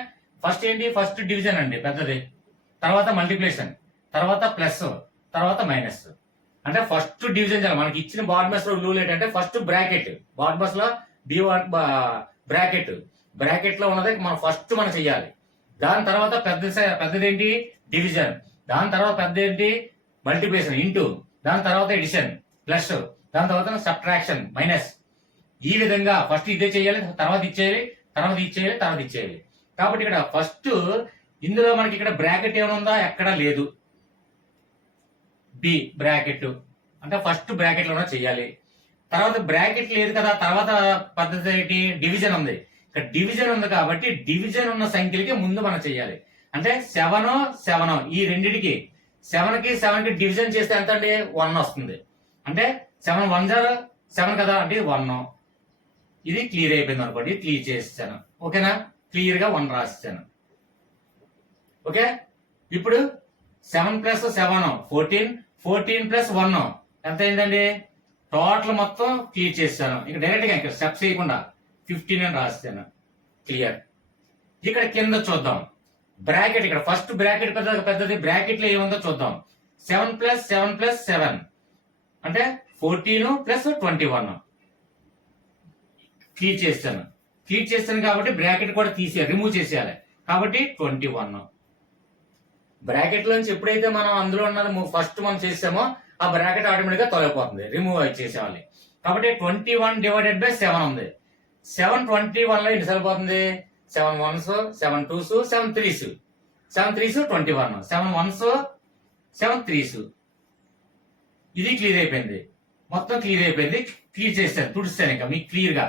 ఫస్ట్ ఏంటి, ఫస్ట్ డివిజన్ అండి పెద్దది, తర్వాత మల్టిప్లికేషన్, తర్వాత ప్లస్, తర్వాత మైనస్. అంటే ఫస్ట్ డివిజన్ చేయాలి. మనకి ఇచ్చిన బాడ్మస్ రూల్ ఏంటంటే ఫస్ట్ బ్రాకెట్, బాడ్మస్ లో బ్రాకెట్ లో ఉన్నది మనం ఫస్ట్ మనం చెయ్యాలి. దాని తర్వాత పెద్దది ఏంటి డివిజన్, దాని తర్వాత పెద్ద ఏంటి మల్టిప్లికేషన్, ఇంటూ, దాని తర్వాత ఎడిషన్, ప్లస్, దాని తర్వాత సబ్ట్రాక్షన్, మైనస్. ఈ విధంగా ఫస్ట్ ఇదే చేయాలి, తర్వాత ఇచ్చేయాలి, తర్వాత ఇచ్చేయాలి, తర్వాత ఇచ్చేయాలి. కాబట్టి ఇక్కడ ఫస్ట్ ఇందులో మనకి ఇక్కడ బ్రాకెట్ ఏమైనా ఉందా, ఎక్కడా లేదు. బి బ్రాకెట్ అంటే ఫస్ట్ బ్రాకెట్ లోనే చేయాలి. తర్వాత బ్రాకెట్ లేదు కదా, తర్వాత పద్ధతి ఏంటి డివిజన్ ఉంది. ఇక్కడ డివిజన్ ఉంది కాబట్టి డివిజన్ ఉన్న సంఖ్యలకి ముందు మనం చేయాలి. అంటే 7 ఈ రెండింటికి 7 కి 7 కి డివిజన్ చేస్తే ఎంత అండి, 1 వస్తుంది. అంటే 7 1 7 కదా, అంటే 1. ఇది క్లియర్ అయిపోయింది అనుకోండి, క్లియర్ చేసేసాను. ఓకేనా, క్లియర్ గా 1 రాసేసాను. ఓకే, ఇప్పుడు 7 + 7 14, 14 + 1 ఎంత అయిందండి, టోటల్ మొత్తం క్లియర్ చేస్తాను. ఇక డైరెక్ట్ గా ఇక్కడ స్టెప్స్ చేయకుండా 15 అని రాస్తాను. క్లియర్. ఇక్కడ కింద చూద్దాం బ్రాకెట్. ఇక్కడ ఫస్ట్ బ్రాకెట్ పెద్దది, బ్రాకెట్ లో ఏముందో చూద్దాం. 7 + 7 + 7 అంటే 14 + 21 క్లియర్ చేస్తాను కాబట్టి బ్రాకెట్ కూడా రిమూవ్ చేసేయాలి. కాబట్టి 21 బ్రాకెట్ లోంచి ఎప్పుడైతే మనం అందులో ఉన్నది ఫస్ట్ మనం చేసామో ఆ బ్రాకెట్ ఆటోమేటిక్ గా తొలగిపోతుంది, రిమూవ్ చేసేయాలి. కాబట్టి 21 డివైడెడ్ బై 7 ఉంది. 7 21 లో ఎన్ని సరిపోతుంది? 7 1s 7 2s 7 3s 7 3s 21 7 1s 7 3s. ఇది క్లియర్ అయిపోయింది, మొత్తం క్లియర్ అయిపోయింది. క్లియర్ చేస్తాను, తుడిస్తాను ఇంకా మీకు క్లియర్ గా.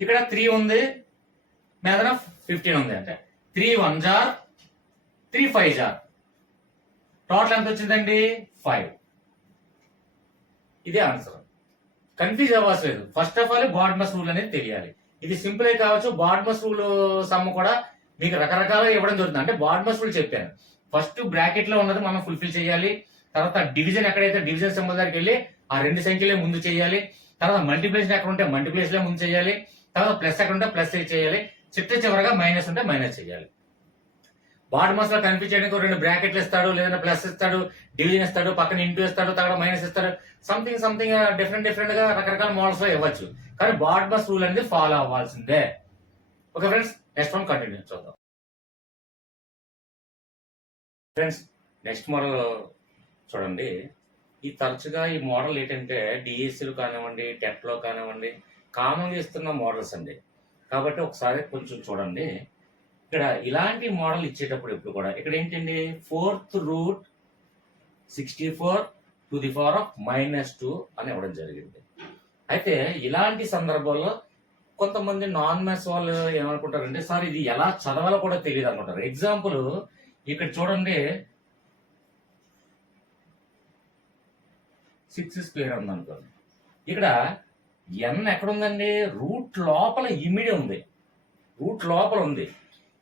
ఇక్కడ 3 ఉంది, మీద 15 ఉంది. అంటే 3 1 జార్ 3 5 జార్, టోటల్ ఎంత వచ్చిందండి? 5. ఇదే ఆన్సర్. కన్ఫ్యూజ్ అవ్వలేదు. First of all BODMAS rule అనేది తెలియాలి. ఇది సింపుల్ కావచ్చు. బాడ్మస్ రూల్ సమ్ కూడా మీకు రకరకాలుగా ఇవ్వడం జరుగుతుంది. అంటే బాడ్మస్ రూల్ చెప్పాను. ఫస్ట్ బ్రాకెట్ లో ఉన్నది మనం ఫుల్ఫిల్ చేయాలి. తర్వాత డివిజన్ ఎక్కడైతే డివిజన్ సింబల్ దగ్గరికి వెళ్ళి ఆ 2 సంఖ్యలే ముందు చేయాలి. తర్వాత మల్టిప్లికేషన్ ఎక్కడ ఉంటే మల్టిప్లికేషన్ ముందు చేయాలి. తర్వాత ప్లస్ ఎక్కడ ఉంటే ప్లస్ చేయాలి. చివరగా మైనస్ ఉంటే మైనస్ చేయాలి. బాడ్మస్ లో కన్ఫ్యూజ్ చేయడానికి 2 బ్రాకెట్లు ఇస్తాడు, లేదా ప్లస్ ఇస్తాడు, డివిజన్ ఇస్తాడు, పక్కన ఇంటూ ఇస్తాడు, తర్వాత మైనస్ ఇస్తాడు. సంథింగ్ డిఫరెంట్ గా రకరకాల మోడల్స్ లో ఇవ్వచ్చు. కానీ బాడ్మస్ రూల్ అనేది ఫాలో అవ్వాల్సిందే. Okay friends, next one continue చూద్దాం. ఫ్రెండ్స్, నెక్స్ట్ మోడల్ చూడండి. ఈ తరచుగా ఈ మోడల్ ఏంటంటే డిఎస్సీలు కానివ్వండి, టెట్లో కానివ్వండి, కామన్గా ఇస్తున్న మోడల్స్ అండి. కాబట్టి ఒకసారి కొంచెం చూడండి. ఇక్కడ ఇలాంటి మోడల్ ఇచ్చేటప్పుడు ఇప్పుడు కూడా ఇక్కడ ఏంటండి 4th root 64 to the power of -2 అని ఇవ్వడం జరిగింది. అయితే ఇలాంటి సందర్భాల్లో కొంతమంది నాన్ మ్యాథ్స్ వాళ్ళు ఏమనుకుంటారంటే, సార్ ఇది ఎలా చదవాలో కూడా తెలియదు అనుకుంటారు. ఎగ్జాంపుల్ ఇక్కడ చూడండి, 6 స్క్వేర్ ఉంది అనుకోండి. ఇక్కడ n ఎక్కడ ఉందండి? రూట్ లోపల ఇమిడి ఉంది, రూట్ లోపల ఉంది.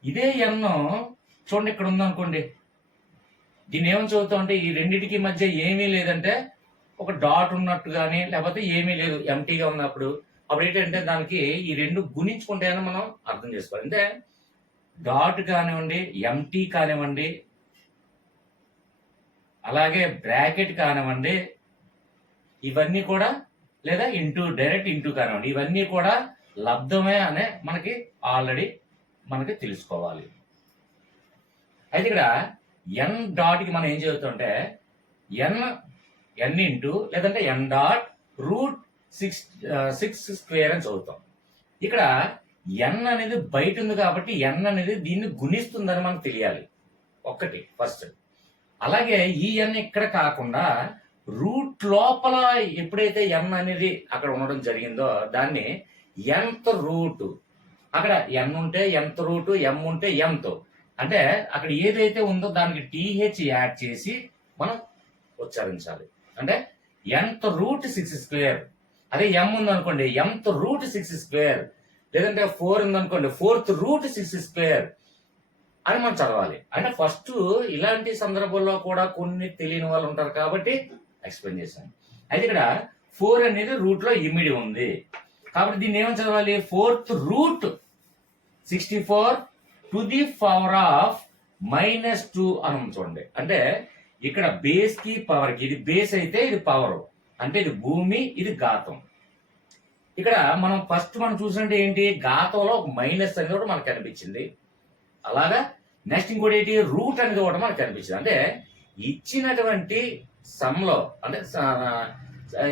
ఇదే n చూడండి ఇక్కడ ఉంది అనుకోండి. దీన్ని ఏమని చదువుతాం అంటే, ఈ రెండింటికి మధ్య ఏమీ లేదంటే ఒక డాట్ ఉన్నట్టు కానీ, లేకపోతే ఏమీ లేదు ఎంటీగా ఉన్నప్పుడు అప్పుడు ఏంటంటే దానికి ఈ 2 గుణించుకుంటాయని మనం అర్థం చేసుకోవాలి. అంటే డాట్ కానివ్వండి, ఎంటీ కానివ్వండి, అలాగే బ్రాకెట్ కానివ్వండి, ఇవన్నీ కూడా, లేదా డైరెక్ట్ ఇంటూ కానివ్వండి, ఇవన్నీ కూడా లబ్ధమే అనే మనకి ఆల్రెడీ తెలుసుకోవాలి. అయితే ఇక్కడ ఎన్ డాట్ కి మనం ఏం చదువుతుంటే ఎన్ ఇంటూ లేదంటే ఎన్ డాట్ రూట్ 6 స్క్వేర్ అని చదువుతాం. ఇక్కడ ఎన్ అనేది బయట ఉంది కాబట్టి ఎన్ అనేది దీన్ని గుణిస్తుందని మనకు తెలియాలి, ఒక్కటి ఫస్ట్. అలాగే ఈ ఎన్ ఇక్కడ కాకుండా రూట్ లోపల ఎప్పుడైతే ఎన్ అనేది అక్కడ ఉండడం జరిగిందో దాన్ని nth రూట్, అక్కడ ఎన్ ఉంటే nth రూట్, ఎం ఉంటే ఎంతో, అంటే అక్కడ ఏదైతే ఉందో దానికి టీహెచ్ యాడ్ చేసి మనం ఉచ్చరించాలి. అంటే nth రూట్ 6 స్క్వేర్. అదే ఎం ఉందనుకోండి mth రూట్ 6 స్క్వేర్, లేదంటే 4 ఉందనుకోండి 4th రూట్ 6 స్క్వేర్ అని మనం చదవాలి. అంటే ఫస్ట్ ఇలాంటి సందర్భంలో కూడా కొన్ని తెలియని వాళ్ళు ఉంటారు కాబట్టి ఎక్స్ప్లెయిన్ చేశాను. అయితే ఇక్కడ 4 అనేది రూట్ లో ఇమిడి ఉంది కాబట్టి దీన్ని ఏమని చదవాలి? 4th root 64 to the power of -2 అని చూడండి. అంటే ఇక్కడ బేస్ కి పవర్ కి, ఇది బేస్ అయితే ఇది పవర్, అంటే ఇది భూమి, ఇది ఘాతం. ఇక్కడ మనం ఫస్ట్ చూసినట్టు ఏంటి, ఘాతంలో ఒక మైనస్ అనేది కూడా మనకు కనిపించింది. అలాగా నెక్స్ట్ ఇంకోటి ఏంటి, రూట్ అనేది కూడా మనకు కనిపించింది. అంటే ఇచ్చినటువంటి సమ్లో, అంటే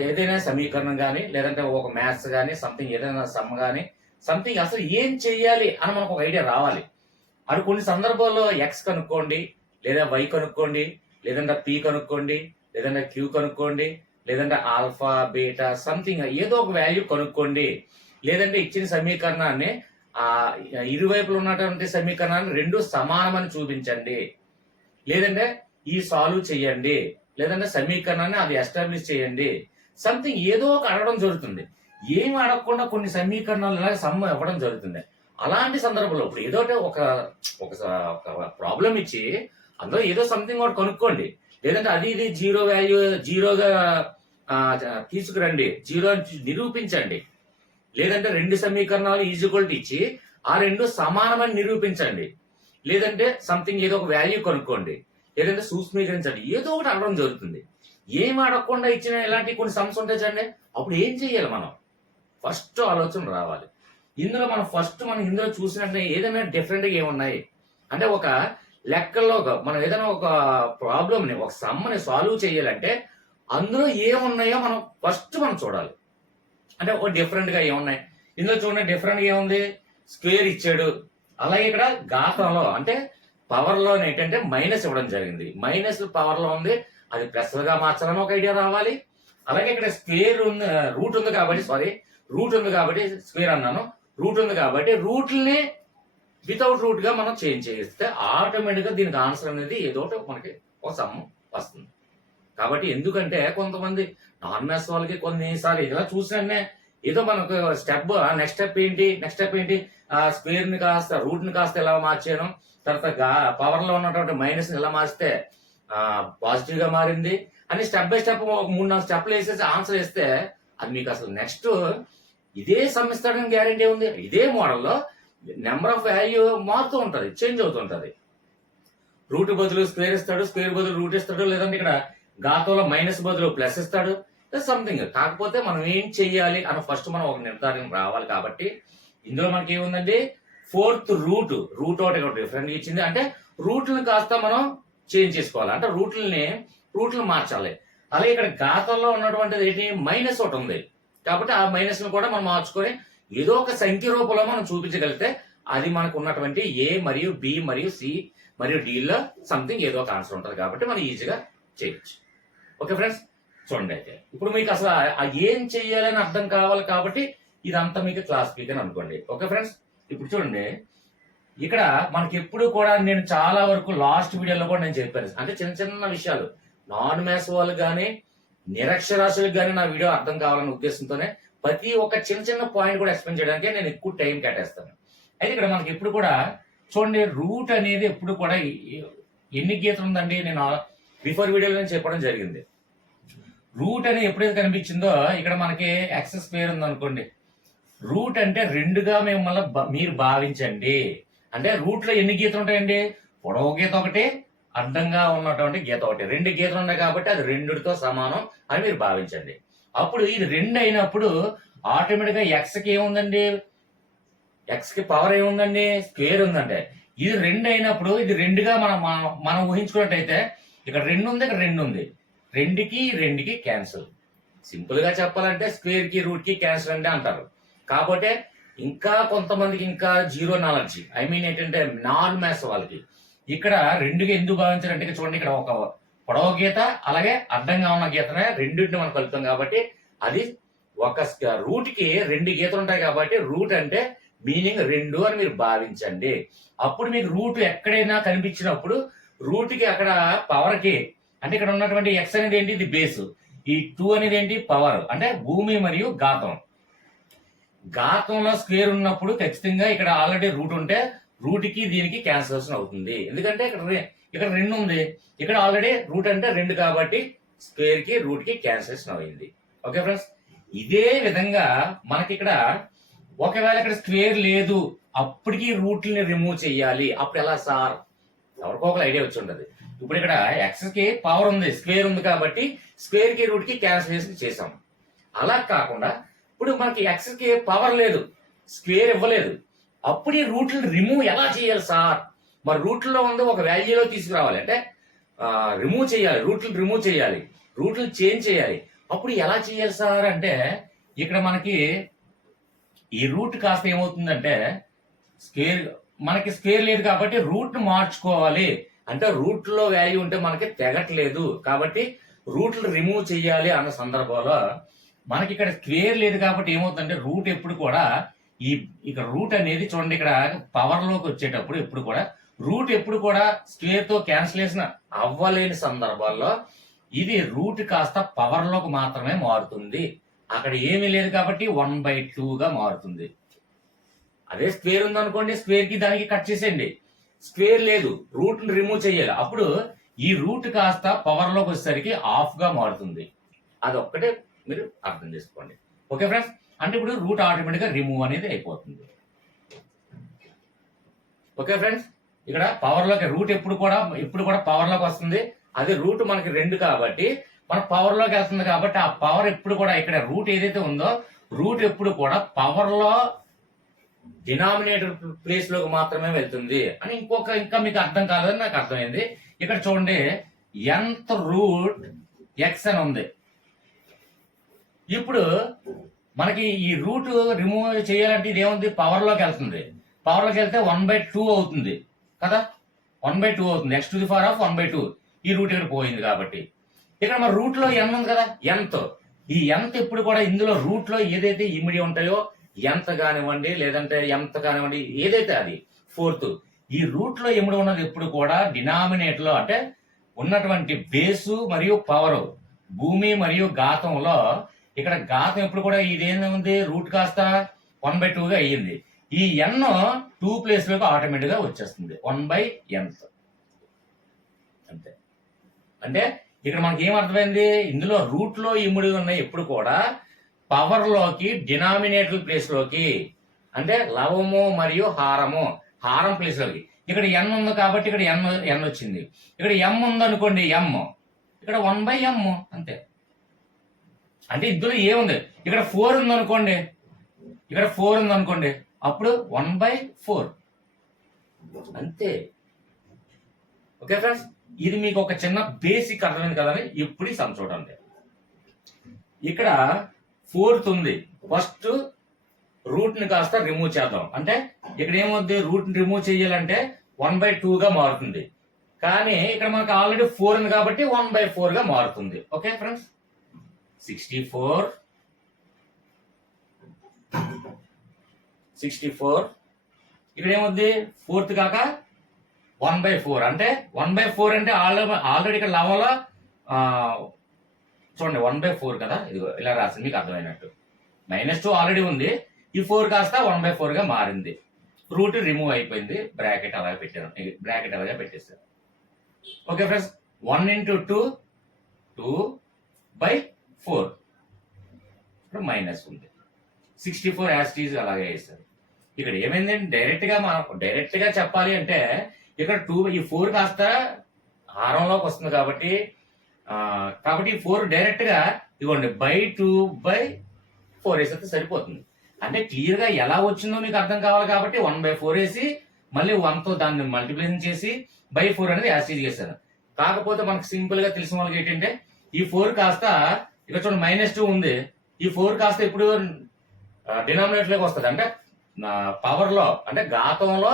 ఏదైనా సమీకరణం కానీ, లేదంటే ఒక మ్యాథ్స్ కానీ, సంథింగ్ ఏదైనా సమ్ కానీ, సంథింగ్ అసలు ఏం చెయ్యాలి అని మనకు ఒక ఐడియా రావాలి. అది కొన్ని సందర్భాల్లో ఎక్స్ కనుక్కోండి, లేదా వై కనుక్కోండి, లేదంటే పి కనుక్కోండి, లేదంటే క్యూ కనుక్కోండి, లేదంటే ఆల్ఫా బీటా సంథింగ్ ఏదో ఒక వాల్యూ కనుక్కోండి. లేదంటే ఇచ్చిన సమీకరణాన్ని ఇరువైపులు ఉన్నటువంటి సమీకరణాన్ని 2 సమానమని చూపించండి, లేదంటే ఈ సాల్వ్ చేయండి, లేదంటే సమీకరణాన్ని అది ఎస్టాబ్లిష్ చేయండి, సంథింగ్ ఏదో ఒక అడగడం జరుగుతుంది. ఏమి అడగకుండా కొన్ని సమీకరణాలు ఇలాగ సమ్ ఇవ్వడం జరుగుతుంది. అలాంటి సందర్భంలో ఇప్పుడు ఏదో ఒక ప్రాబ్లం ఇచ్చి అందులో ఏదో సంథింగ్ ఒకటి కనుక్కోండి, లేదంటే అది ఇది జీరోగా తీసుకురండి, జీరో అని నిరూపించండి, లేదంటే 2 సమీకరణాలు ఈజ్వల్ ఇచ్చి ఆ 2 సమానమని నిరూపించండి, లేదంటే సంథింగ్ ఏదో ఒక వాల్యూ కనుక్కోండి, లేదంటే సూక్ష్మీకరించండి, ఏదో ఒకటి అడగడం జరుగుతుంది. ఏం అడగకుండా ఇచ్చిన ఇలాంటి కొన్ని సమ్స్ ఉంటాయి చూడండి. అప్పుడు ఏం చేయాలి? మనం ఫస్ట్ ఆలోచన రావాలి. ఇందులో మనం ఇందులో చూసినట్టు ఏదైనా డిఫరెంట్ గా ఏమున్నాయి అంటే, ఒక లెక్కల్లో మనం ఏదైనా ఒక ప్రాబ్లమ్ని, ఒక సమ్ని సాల్వ్ చేయాలంటే అందులో ఏమున్నాయో మనం ఫస్ట్ చూడాలి. అంటే ఓ డిఫరెంట్ గా ఏమున్నాయి ఇందులో చూడండి, డిఫరెంట్ గా ఏముంది, స్క్వేర్ ఇచ్చాడు. అలాగే ఇక్కడ ఘాతంలో అంటే పవర్ లో ఏంటంటే మైనస్ ఇవ్వడం జరిగింది. మైనస్ పవర్ లో ఉంది, అది ప్లస్ గా మార్చాలని ఒక ఐడియా రావాలి. అలాగే ఇక్కడ స్క్వేర్ ఉంది, రూట్ ఉంది కాబట్టి రూట్ ఉంది కాబట్టి స్క్వేర్ అన్నాను, రూట్ ఉంది కాబట్టి రూట్ని వితౌట్ రూట్ గా మనం చేంజ్ చేస్తే ఆటోమేటిక్ గా దీనికి ఆన్సర్ అనేది ఏదో ఒకటి మనకి ఒక సమ్ వస్తుంది. కాబట్టి ఎందుకంటే కొంతమంది నాన్ మ్యాథ్స్ వాళ్ళకి కొన్నిసార్లు ఇలా చూసానే ఏదో మనకు నెక్స్ట్ స్టెప్ ఏంటి స్క్వేర్ ని కాస్త రూట్ ని కాస్త ఎలా మార్చాను, తర్వాత పవర్ లో ఉన్నటువంటి మైనస్ ని ఎలా మార్చితే పాజిటివ్ గా మారింది అని స్టెప్ బై స్టెప్ ఒక 3-4 స్టెప్లు వేసేసి ఆన్సర్ వేస్తే అది మీకు అసలు నెక్స్ట్ ఇదే సమ్ ఇస్తాడని గ్యారెంటీ ఉంది. ఇదే మోడల్లో నెంబర్ ఆఫ్ వాల్యూ మారుతూ ఉంటది, చేంజ్ అవుతుంటది. రూట్ బదులు స్క్వేర్ ఇస్తాడు, స్క్వేర్ బదులు రూట్ ఇస్తాడు, లేదంటే ఇక్కడ ఘాతంలో మైనస్ బదులు ప్లస్ ఇస్తాడు, సంథింగ్. కాకపోతే మనం ఏం చెయ్యాలి అని ఫస్ట్ మనం ఒక నిర్ధారణ రావాలి. కాబట్టి ఇందులో మనకి ఏముందండి, ఫోర్త్ రూట్ ఒకటి డిఫరెంట్ ఇచ్చింది. అంటే రూట్లను కాస్త మనం చేంజ్ చేసుకోవాలి, అంటే రూట్లను మార్చాలి. అలాగే ఇక్కడ ఘాతంలో ఉన్నటువంటిది ఏంటి, మైనస్ ఒకటి ఉంది కాబట్టి ఆ మైనస్ ను కూడా మనం మార్చుకొని ఏదో ఒక సంఖ్య రూపంలో మనం చూపించగలిగితే అది మనకు ఉన్నటువంటి ఏ మరియు బి మరియు సి మరియు డి లో సంథింగ్ ఏదో ఒక ఆన్సర్ ఉంటుంది. కాబట్టి మనం ఈజీగా చేయొచ్చు. ఓకే ఫ్రెండ్స్, చూడండి. అయితే ఇప్పుడు మీకు అసలు ఏం చెయ్యాలని అర్థం కావాలి కాబట్టి ఇదంతా మీకు క్లాస్ స్పీక్ అని అనుకోండి. ఓకే ఫ్రెండ్స్, ఇప్పుడు చూడండి, ఇక్కడ మనకి ఎప్పుడు కూడా నేను చాలా వరకు లాస్ట్ వీడియోలో కూడా నేను చెప్పాను, అంటే చిన్న చిన్న విషయాలు నాన్ మ్యాథ్స్ వాళ్ళు కానీ నిరక్షరాస్యులకు కానీ నా వీడియో అర్థం కావాలనే ఉద్దేశంతోనే ప్రతి ఒక్క చిన్న పాయింట్ కూడా ఎక్స్ప్లెయిన్ చేయడానికి నేను ఎక్కువ టైం కేటాయిస్తాను. అయితే ఇక్కడ మనకి ఎప్పుడు కూడా చూడండి, రూట్ అనేది ఎప్పుడు కూడా ఎన్ని గీతలు ఉందండి, నేను బిఫోర్ వీడియోలో నేను చెప్పడం జరిగింది. రూట్ అనేది ఎప్పుడైతే కనిపించిందో ఇక్కడ మనకి ఎక్స్ స్క్వేర్ ఉంది అనుకోండి, రూట్ అంటే 2గా మీరు భావించండి. అంటే రూట్ లో ఎన్ని గీతలు ఉంటాయండి, పొడవు గీత ఒకటి, అడ్డంగా ఉన్నటువంటి గీత ఒకటి, 2 గీతలు ఉన్నాయి కాబట్టి అది 2తో సమానం అని మీరు భావించండి. అప్పుడు ఇది 2 అయినప్పుడు ఆటోమేటిక్ గా ఎక్స్ కి ఏముందండి, ఎక్స్ కి పవర్ ఏముందండి, స్క్వేర్ ఉందంటే ఇది 2 అయినప్పుడు ఇది 2గా మనం ఊహించుకున్నట్టయితే ఇక్కడ 2 ఉంది, ఇక్కడ 2 ఉంది, 2కి క్యాన్సిల్. సింపుల్ గా చెప్పాలంటే స్క్వేర్ కి రూట్ కి క్యాన్సిల్ అంటే అంటారు. కాకపోతే ఇంకా కొంతమందికి ఇంకా జీరో నాలెడ్జ్, ఐ మీన్ ఏంటంటే నాన్ మ్యాథ్స్ వాళ్ళకి ఇక్కడ 2గా ఎందుకు భావించారంటే చూడండి, ఇక్కడ ఒక పొడవ గీత అలాగే అడ్డంగా ఉన్న గీతనే రెండింటిని మనం కలుపుతాం కాబట్టి అది ఒక రూట్ కి 2 గీతలు ఉంటాయి కాబట్టి రూట్ అంటే మీనింగ్ 2 అని మీరు భావించండి. అప్పుడు మీకు రూట్ ఎక్కడైనా కనిపించినప్పుడు రూట్ కి అక్కడ పవర్ కి అంటే ఇక్కడ ఉన్నటువంటి ఎక్స్ అనేది ఏంటి, ఇది బేస్, ఈ 2 అనేది ఏంటి, పవర్ అంటే భూమి మరియు ఘాతంలో స్క్వేర్ ఉన్నప్పుడు ఖచ్చితంగా ఇక్కడ ఆల్రెడీ రూట్ ఉంటే రూట్ కి దీనికి క్యాన్సిలేషన్ అవుతుంది. ఎందుకంటే ఇక్కడ 2 ఉంది, ఇక్కడ ఆల్రెడీ రూట్ అంటే 2 కాబట్టి స్క్వేర్ కి రూట్ కి క్యాన్సిలేషన్ అయింది. ఓకే ఫ్రెండ్స్, ఇదే విధంగా మనకి ఇక్కడ ఒకవేళ ఇక్కడ స్క్వేర్ లేదు అప్పటికి రూట్లని రిమూవ్ చేయాలి. అప్పుడు ఎలా సార్, ఎవరికో ఒక ఐడియా వచ్చి ఉంటది. ఇప్పుడు ఇక్కడ ఎక్స్ కి పవర్ ఉంది, స్క్వేర్ ఉంది కాబట్టి స్క్వేర్ కి రూట్ కి క్యాన్సిలేషన్ చేసాం. అలా కాకుండా ఇప్పుడు మనకి ఎక్స్ కి పవర్ లేదు, స్క్వేర్ ఇవ్వలేదు, అప్పుడు ఈ రూట్లను రిమూవ్ ఎలా చేయాలి సార్, మరి రూట్లో ఉంది ఒక వాల్యూలో తీసుకురావాలి, అంటే రిమూవ్ చేయాలి, రూట్లు రిమూవ్ చేయాలి, రూట్లు చేంజ్ చేయాలి. అప్పుడు ఎలా చేయాలి సార్ అంటే ఇక్కడ మనకి ఈ రూట్ కాస్త ఏమవుతుందంటే మనకి స్క్వేర్ లేదు కాబట్టి రూట్ ను మార్చుకోవాలి. అంటే రూట్ లో వాల్యూ ఉంటే మనకి తెగట్లేదు కాబట్టి రూట్లు రిమూవ్ చేయాలి అన్న సందర్భంలో మనకి ఇక్కడ స్క్వేర్ లేదు కాబట్టి ఏమవుతుందంటే రూట్ ఎప్పుడు కూడా ఇక్కడ రూట్ అనేది చూడండి, ఇక్కడ పవర్ లోకి వచ్చేటప్పుడు ఎప్పుడు కూడా రూట్ ఎప్పుడు కూడా స్క్వేర్ తో క్యాన్సిలేషన్ అవ్వలేని సందర్భాల్లో ఇది రూట్ కాస్త పవర్ లోకి మాత్రమే మారుతుంది. అక్కడ ఏమీ లేదు కాబట్టి 1/2గా మారుతుంది. అదే స్క్వేర్ ఉందనుకోండి, స్క్వేర్ కి దానికి కట్ చేసేయండి. స్క్వేర్ లేదు, రూట్ ని రిమూవ్ చేయాలి, అప్పుడు ఈ రూట్ కాస్త పవర్ లోకి వచ్చేసరికి హాఫ్ గా మారుతుంది. అదొక్కటే మీరు అర్థం చేసుకోండి. ఓకే ఫ్రెండ్స్, అంటే ఇప్పుడు రూట్ ఆటోమేటిక్ గా రిమూవ్ అనేది అయిపోతుంది. ఓకే ఫ్రెండ్స్, ఇక్కడ పవర్ లోకి రూట్ ఎప్పుడు కూడా పవర్ లోకి వస్తుంది. అది రూట్ మనకి 2 కాబట్టి మన పవర్ లోకి వెళ్తుంది కాబట్టి ఆ పవర్ ఎప్పుడు కూడా ఇక్కడ రూట్ ఏదైతే ఉందో రూట్ ఎప్పుడు కూడా పవర్ లో డినామినేటర్ ప్లేస్ లోకి మాత్రమే వెళ్తుంది అని ఇంకా మీకు అర్థం కాలేదని నాకు అర్థమైంది. ఇక్కడ చూడండి, nth రూట్ ఎక్స్ అని ఉంది. ఇప్పుడు మనకి ఈ రూట్ రిమూవ్ చేయాలంటే ఇది ఏముంది, పవర్ లోకి వెళ్తుంది. పవర్ లోకి వెళ్తే 1/2 అవుతుంది కదా, 1/2 అవుతుంది. x⁴ ఈ రూట్ ఇక్కడ పోయింది కాబట్టి ఇక్కడ మన రూట్ లో n ఉంది కదా, nth. ఈ nth ఎప్పుడు కూడా ఇందులో రూట్ లో ఏదైతే ఇమిడి ఉంటాయో ఎంత కానివ్వండి, లేదంటే ఎంత కానివ్వండి, ఏదైతే అది 4th, ఈ రూట్ లో ఇమిడి ఉన్నది ఎప్పుడు కూడా డినామినేటర్ లో అంటే ఉన్నటువంటి బేసు మరియు పవర్, భూమి మరియు ఘాతంలో ఇక్కడ ఘాతం ఎప్పుడు కూడా ఇదేంది, రూట్ కాస్త 1/2గా అయ్యింది. ఈ n 2 ప్లేస్ లోకి ఆటోమేటిక్ గా వచ్చేస్తుంది 1/nth అంతే. అంటే ఇక్కడ మనకి ఏం అర్థమైంది, ఇందులో రూట్ లో ఇముడి ఉన్నాయి ఎప్పుడు కూడా పవర్ లోకి డినామినేటర్ ప్లేస్ లోకి, అంటే లవము మరియు హారం ప్లేస్ లోకి. ఇక్కడ n ఉంది కాబట్టి ఇక్కడ n వచ్చింది. ఇక్కడ m ఉంది అనుకోండి, m ఇక్కడ 1/m అంతే. అంటే ఇందులో ఏముంది, ఇక్కడ 4 ఉంది అనుకోండి, ఇక్కడ 4 ఉంది అనుకోండి, అప్పుడు 1/4 అంతే. ఓకే ఫ్రెండ్స్, ఇది మీకు ఒక చిన్న బేసిక్ అర్థమైంది కదని ఇప్పుడు ఈ సమ్ చూడండి. ఇక్కడ 4th ఉంది, ఫస్ట్ రూట్ ని కాస్త రిమూవ్ చేద్దాం. అంటే ఇక్కడ ఏమవుద్ది, రూట్ ని రిమూవ్ చేయాలంటే 1/2గా మారుతుంది. కానీ ఇక్కడ మనకు ఆల్రెడీ 4 ఉంది కాబట్టి 1/4గా మారుతుంది. ఓకే ఫ్రెండ్స్, 64 ఇక్కడ ఏమవుద్ది, 4th కాక 1/4 అంటే 1/4 అంటే ఆల్రెడీ ఇక్కడ లవంలో చూడండి 1/4 కదా, ఇదిగో ఇలా రాసింది మీకు అర్థమైనట్టు. -2 ఆల్రెడీ ఉంది, ఈ 4 కాస్త 1/4గా మారింది. రూట్ రిమూవ్ అయిపోయింది, బ్రాకెట్ అలాగే పెట్టాను, బ్రాకెట్ అలాగే పెట్టేస్తాను. ఓకే ఫ్రెండ్స్, 1 × 2 2/4 ఇప్పుడు మైనస్ ఉంది, 64 యాజ్ ఇట్ ఈజ్ అలాగే వేస్తారు. ఇక్కడ ఏమైందండి, డైరెక్ట్ గా చెప్పాలి అంటే ఇక్కడ 4 కాస్త హారంలోకి వస్తుంది కాబట్టి ఈ 4 డైరెక్ట్ గా ఇవ్వండి /2/4 వేసేస్తే సరిపోతుంది. అంటే క్లియర్ గా ఎలా వచ్చిందో మీకు అర్థం కావాలి కాబట్టి 1/4 వేసి మళ్ళీ 1తో దాన్ని మల్టిప్లికేషన్ చేసి /4 అనేది యాసిడ్ చేశాను. కాకపోతే మనకు సింపుల్ గా తెలిసిన వాళ్ళకి ఏంటంటే ఈ 4 కాస్త ఇక్కడ చూడండి -2 ఉంది, ఈ 4 కాస్త ఇప్పుడు డినామినేటర్ లోకి వస్తుంది. అంటే పవర్ లో అంటే ఘాతంలో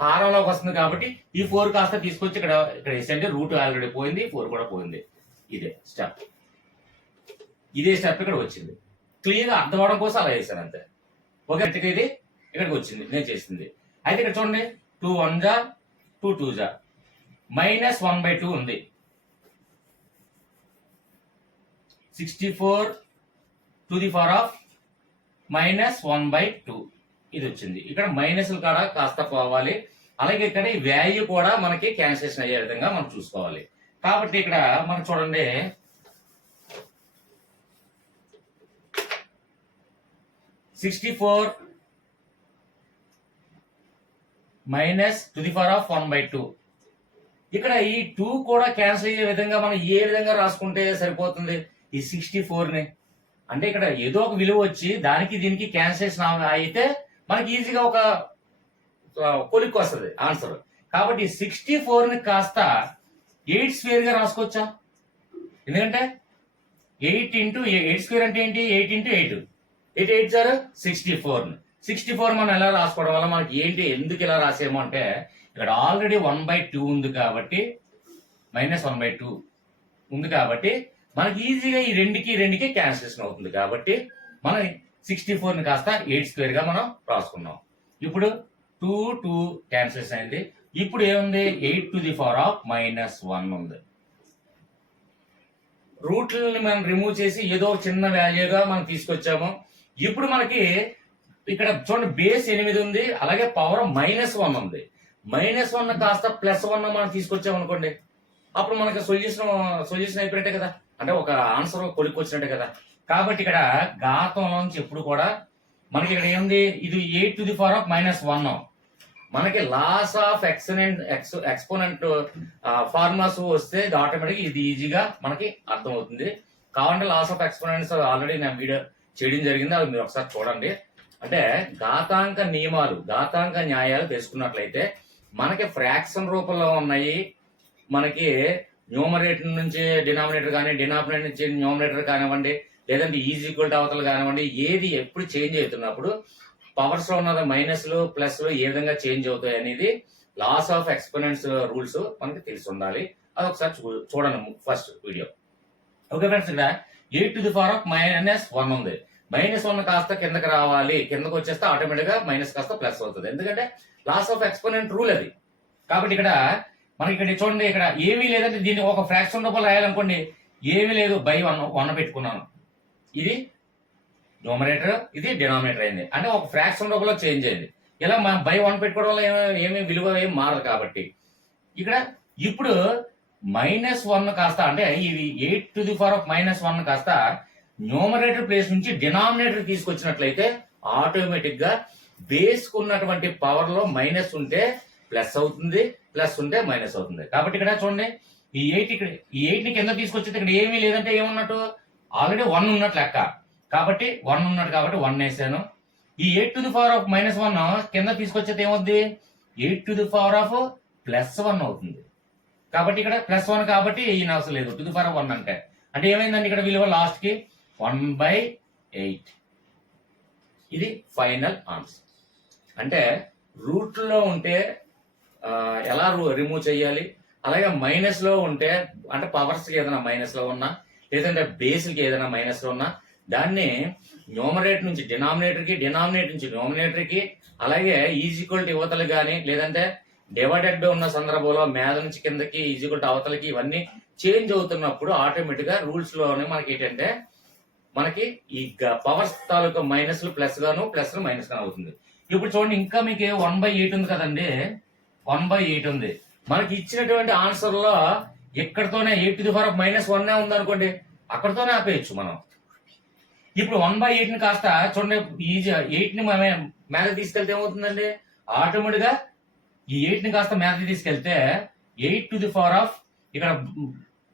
హారంలోకి వస్తుంది కాబట్టి ఈ 4 కాస్త తీసుకొచ్చి ఇక్కడ వేసంటే రూట్ ఆల్రెడీ పోయింది, 4 కూడా పోయింది. ఇదే స్టెప్ ఇక్కడ వచ్చింది. క్లియర్ గా అర్థం అవడం కోసం అలా వేసాను అంతే. ఓకే, ఇది ఇక్కడికి వచ్చింది నేను చేసింది. అయితే ఇక్కడ చూడండి 2 1 జా 2 2 జా -1/2 ఉంది, 64 to the power of -1/2 ఇది వచ్చింది. ఇక్కడ మైనస్లు కూడా కాస్త పోవాలి, అలాగే ఇక్కడ ఈ వాల్యూ కూడా మనకి క్యాన్సిలేషన్ అయ్యే విధంగా మనం చూసుకోవాలి. కాబట్టి ఇక్కడ మనం చూడండి 64 - to the power of 1/2 ఇక్కడ ఈ 2 కూడా క్యాన్సిల్ అయ్యే విధంగా మనం ఏ విధంగా రాసుకుంటే సరిపోతుంది, ఈ 64 ని అంటే ఇక్కడ ఏదో ఒక విలువ వచ్చి దానికి దీనికి క్యాన్సిలేషన్ అయితే మనకి ఈజీగా ఒక కొలిక్కి వస్తుంది ఆన్సర్. కాబట్టి 64 ని కాస్త 8² గా రాసుకోవచ్చా, ఎందుకంటే 8 × 8² అంటే ఏంటి, 8 × 8 8 8 సార్ 64 మనం ఎలా రాసుకోవడం వల్ల మనకి ఏంటి, ఎందుకు ఇలా రాసేమో అంటే ఇక్కడ ఆల్రెడీ 1/2 ఉంది కాబట్టి -1/2 ఉంది కాబట్టి మనకి ఈజీగా ఈ రెండుకి క్యాన్సిలేషన్ అవుతుంది. కాబట్టి మనం 64 ని కాస్త 8² గా మనం రాసుకున్నాం. ఇప్పుడు 2 2 క్యాన్సిలేషన్ అయింది. ఇప్పుడు ఏముంది, 8 to the power of -1 ఉంది. రూట్లని మనం రిమూవ్ చేసి ఏదో చిన్న వాల్యూగా మనం తీసుకొచ్చాము. ఇప్పుడు మనకి ఇక్కడ చూడండి బేస్ 8 ఉంది, అలాగే పవర్ -1 ఉంది. -1 కాస్త +1 మనం తీసుకొచ్చాము అనుకోండి, అప్పుడు మనకి సొల్యూషన్ అయిపోయినట్టే కదా, అంటే ఒక ఆన్సర్ కొలిక్కి వచ్చినట్టే కదా. కాబట్టి ఇక్కడ ఘాతం నుంచి ఎప్పుడు కూడా మనకి ఇక్కడ ఏముంది, ఇది 8 to the power of -1. మనకి లాస్ ఆఫ్ ఎక్స్పోనెంట్ ఫార్ములాస్ వస్తే ఆటోమేటిక్ ఇది ఈజీగా మనకి అర్థమవుతుంది. కావాలంటే లాస్ ఆఫ్ ఎక్స్పోనెంట్స్ ఆల్రెడీ నేను వీడియో చేయడం జరిగింది, అది మీరు ఒకసారి చూడండి. అంటే ఘాతాంక నియమాలు, ఘాతాంక న్యాయాలు తెలుసుకున్నట్లయితే మనకి ఫ్రాక్షన్ రూపంలో ఉన్నాయి, మనకి న్యూమరేటర్ నుంచి డినామినేటర్ కానీ డినామినేటర్ నుంచి న్యూమరేటర్ కానివ్వండి, లేదంటే ఈజ్ ఈక్వల్ టు అవతలు కానివ్వండి, ఏది ఎప్పుడు చేంజ్ అవుతున్నప్పుడు పవర్స్ లో ఉన్న మైనస్లు ప్లస్లు ఏ విధంగా చేంజ్ అవుతాయి అనేది లాస్ ఆఫ్ ఎక్స్పోనెంట్స్ రూల్స్ మనకి తెలిసి ఉండాలి. అది ఒకసారి చూడండి ఫస్ట్ వీడియో. ఓకే ఫ్రెండ్స్, ఇక్కడ 8⁻⁻1 ఉంది. -1 కాస్త కిందకి రావాలి, కిందకి వచ్చేస్తే ఆటోమేటిక్ గా మైనస్ కాస్త ప్లస్ అవుతుంది, ఎందుకంటే లాస్ ఆఫ్ ఎక్స్పోనెంట్ రూల్ అది. కాబట్టి ఇక్కడ మనకి ఇక్కడ చూడండి, ఇక్కడ ఏమీ లేదంటే దీన్ని ఒక ఫ్రాక్షన్ రూపంలో రాయాలనుకోండి, ఏమీ లేదు, బై 1 పెట్టుకున్నాను. ఇది న్యూమరేటర్, ఇది డినామినేటర్ అయింది, అంటే ఒక ఫ్రాక్షన్ రూపంలో చేంజ్ అయింది. ఇలా మనం బై 1 పెట్టుకోవడం వల్ల ఏమీ విలువ ఏం మారదు. కాబట్టి ఇక్కడ ఇప్పుడు -1 కాస్త, అంటే ఇది 8⁻⁻1 కాస్త న్యూమరేటర్ ప్లేస్ నుంచి డినామినేటర్ తీసుకొచ్చినట్లయితే ఆటోమేటిక్ గా బేస్ కున్నటువంటి పవర్ లో మైనస్ ఉంటే ప్లస్ అవుతుంది, ప్లస్ ఉంటే మైనస్ అవుతుంది. కాబట్టి ఇక్కడ చూడండి, ఈ 8 ని కింద తీసుకొచ్చేది ఇక్కడ ఏమీ లేదంటే ఏమున్నట్టు, ఆల్రెడీ 1 ఉన్నట్లు లెక్క. కాబట్టి 1 ఉన్నట్టు కాబట్టి 1 వేసాను. ఈ 8⁻⁻1 కింద తీసుకొచ్చేది ఏమవుద్ది, 8⁻+1 అవుతుంది. కాబట్టి ఇక్కడ +1 కాబట్టి ఈయన అవసరం లేదు, 2⁻1 అంటే ఏమైందండి, ఇక్కడ విలువ లాస్ట్ కి 1/8. ఇది ఫైనల్ ఆన్సర్. అంటే రూట్ లో ఉంటే ఎలా రిమూవ్ చేయాలి, అలాగే మైనస్ లో ఉంటే అంటే పవర్స్ కి ఏదైనా మైనస్ లో ఉన్నా, లేదంటే బేస్ కి ఏదైనా మైనస్ లో ఉన్నా దాన్ని న్యూమరేటర్ నుంచి డినామినేటర్ కి, డినామినేటర్ నుంచి న్యూమరేటర్ కి, అలాగే ఈజ్ ఈక్వల్ టు యువతలు కానీ, లేదంటే డివైడెడ్ బై ఉన్న సందర్భంలో మీద నుంచి కిందకి ఈజ్ ఈక్వల్ టు అవతలకి ఇవన్నీ చేంజ్ అవుతున్నప్పుడు ఆటోమేటిక్ గా రూల్స్ లోనే మనకి ఏంటంటే మనకి ఈ పవర్స్ తాలూకా మైనస్లు ప్లస్ గాను, ప్లస్ మైనస్ గాను అవుతుంది. ఇప్పుడు చూడండి, ఇంకా మీకు 1/8 ఉంది కదండి, 1/8 ఉంది. మనకి ఇచ్చినటువంటి ఆన్సర్ లో ఎక్కడితోనే 8⁻⁻1 ఉంది అనుకోండి, అక్కడితోనే ఆపేయచ్చు మనం. ఇప్పుడు 1/8 కాస్త చూడండి, ఈ 8 ని మీద తీసుకెళ్తే ఏమవుతుందండి, ఆటోమేటిక్ గా ఈ 8 ని కాస్త మీద తీసుకెళ్తే 8⁻, ఇక్కడ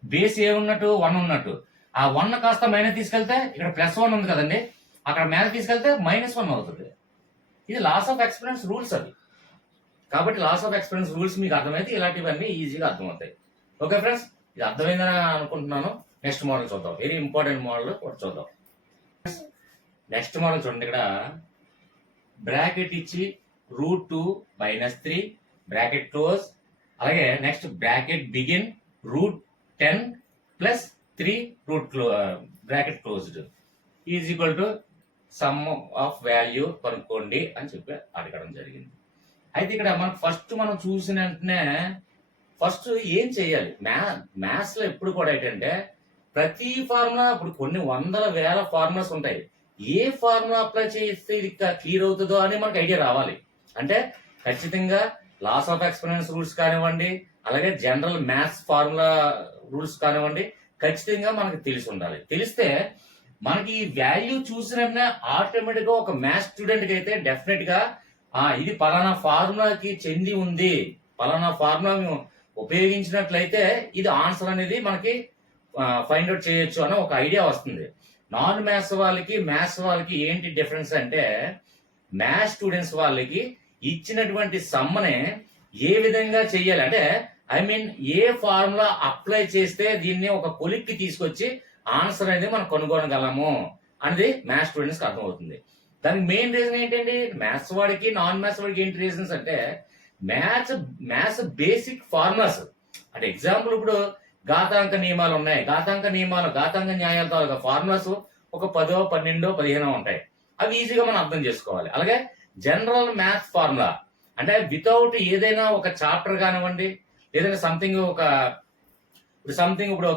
బేస్ ఏమున్నట్టు 1 ఉన్నట్టు, ఆ 1 కాస్త మైనస్ తీసుకెళ్తే ఇక్కడ +1 ఉంది కదండి, అక్కడ మీద తీసుకెళ్తే -1 అవుతుంది. ఇది లాస్ ఆఫ్ ఎక్స్పోనెంట్స్ రూల్స్ అది. కాబట్టి లాస్ ఆఫ్ ఎక్స్పోనెంట్స్ రూల్స్ మీకు అర్థమైతే ఇలాంటివన్నీ ఈజీగా అర్థమవుతాయి. ఓకే ఫ్రెండ్స్, ఇది అర్థమైందని అనుకుంటున్నాను. నెక్స్ట్ మోడల్ చూద్దాం, వెరీ ఇంపార్టెంట్ మోడల్ కూడా చూద్దాం. నెక్స్ట్ మోడల్ చూడండి, ఇక్కడ బ్రాకెట్ ఇచ్చి √2 -3 బ్రాకెట్ క్లోజ్, అలాగే next bracket begin √10 + 3 bracket closed is equal to some of value కనుక్కోండి అని చెప్పి అడగడం జరిగింది. అయితే ఇక్కడ మనం చూసిన వెంటనే ఫస్ట్ ఏం చేయాలి, మ్యాథ్స్ లో ఎప్పుడు కూడా ఏంటంటే ప్రతి ఫార్ములా, ఇప్పుడు కొన్ని వందల వేల ఫార్ములాస్ ఉంటాయి, ఏ ఫార్ములా అప్లై చేస్తే ఇది క్లియర్ అవుతుందో అని మనకు ఐడియా రావాలి. అంటే ఖచ్చితంగా లాస్ ఆఫ్ ఎక్స్పోనెంట్స్ రూల్స్ కానివ్వండి, అలాగే జనరల్ మ్యాథ్స్ ఫార్ములా రూల్స్ కానివ్వండి, ఖచ్చితంగా మనకు తెలిసి ఉండాలి. తెలిస్తే మనకి ఈ వాల్యూ చూసిన ఆటోమేటిక్ గా ఒక మ్యాథ్స్ స్టూడెంట్ కి అయితే డెఫినెట్ గా ఇది పలానా ఫార్ములాకి చెంది ఉంది, పలానా ఫార్ములా మేము ఉపయోగించినట్లయితే ఇది ఆన్సర్ అనేది మనకి ఫైండ్ అవుట్ చేయొచ్చు అని ఒక ఐడియా వస్తుంది. నాన్ మ్యాథ్స్ వాళ్ళకి మ్యాథ్స్ వాళ్ళకి ఏంటి డిఫరెన్స్ అంటే, మ్యాథ్స్ స్టూడెంట్స్ వాళ్ళకి ఇచ్చినటువంటి సమ్మనే ఏ విధంగా చెయ్యాలి అంటే, ఏ ఫార్ములా అప్లై చేస్తే దీన్ని ఒక కొలిక్కి తీసుకొచ్చి ఆన్సర్ అనేది మనం కనుగొనగలము అనేది మ్యాథ్స్ స్టూడెంట్స్ కి అర్థమవుతుంది. దానికి మెయిన్ రీజన్ ఏంటండి, మ్యాథ్స్ వాడికి నాన్ మ్యాథ్స్ వాడికి ఏంటి రీజన్స్ అంటే, మ్యాథ్స్ బేసిక్ ఫార్ములాస్. అంటే ఎగ్జాంపుల్ ఇప్పుడు ఘాతాంక నియమాలు ఉన్నాయి, ఘాతాంక న్యాయాల తాలూకా ఫార్ములాస్ ఒక 10, 12, 15 ఉంటాయి, అవి ఈజీగా మనం అర్థం చేసుకోవాలి. అలాగే జనరల్ మ్యాథ్స్ ఫార్ములా అంటే వితౌట్ ఏదైనా ఒక చాప్టర్ కానివ్వండి, లేదంటే సంథింగ్ ఇప్పుడు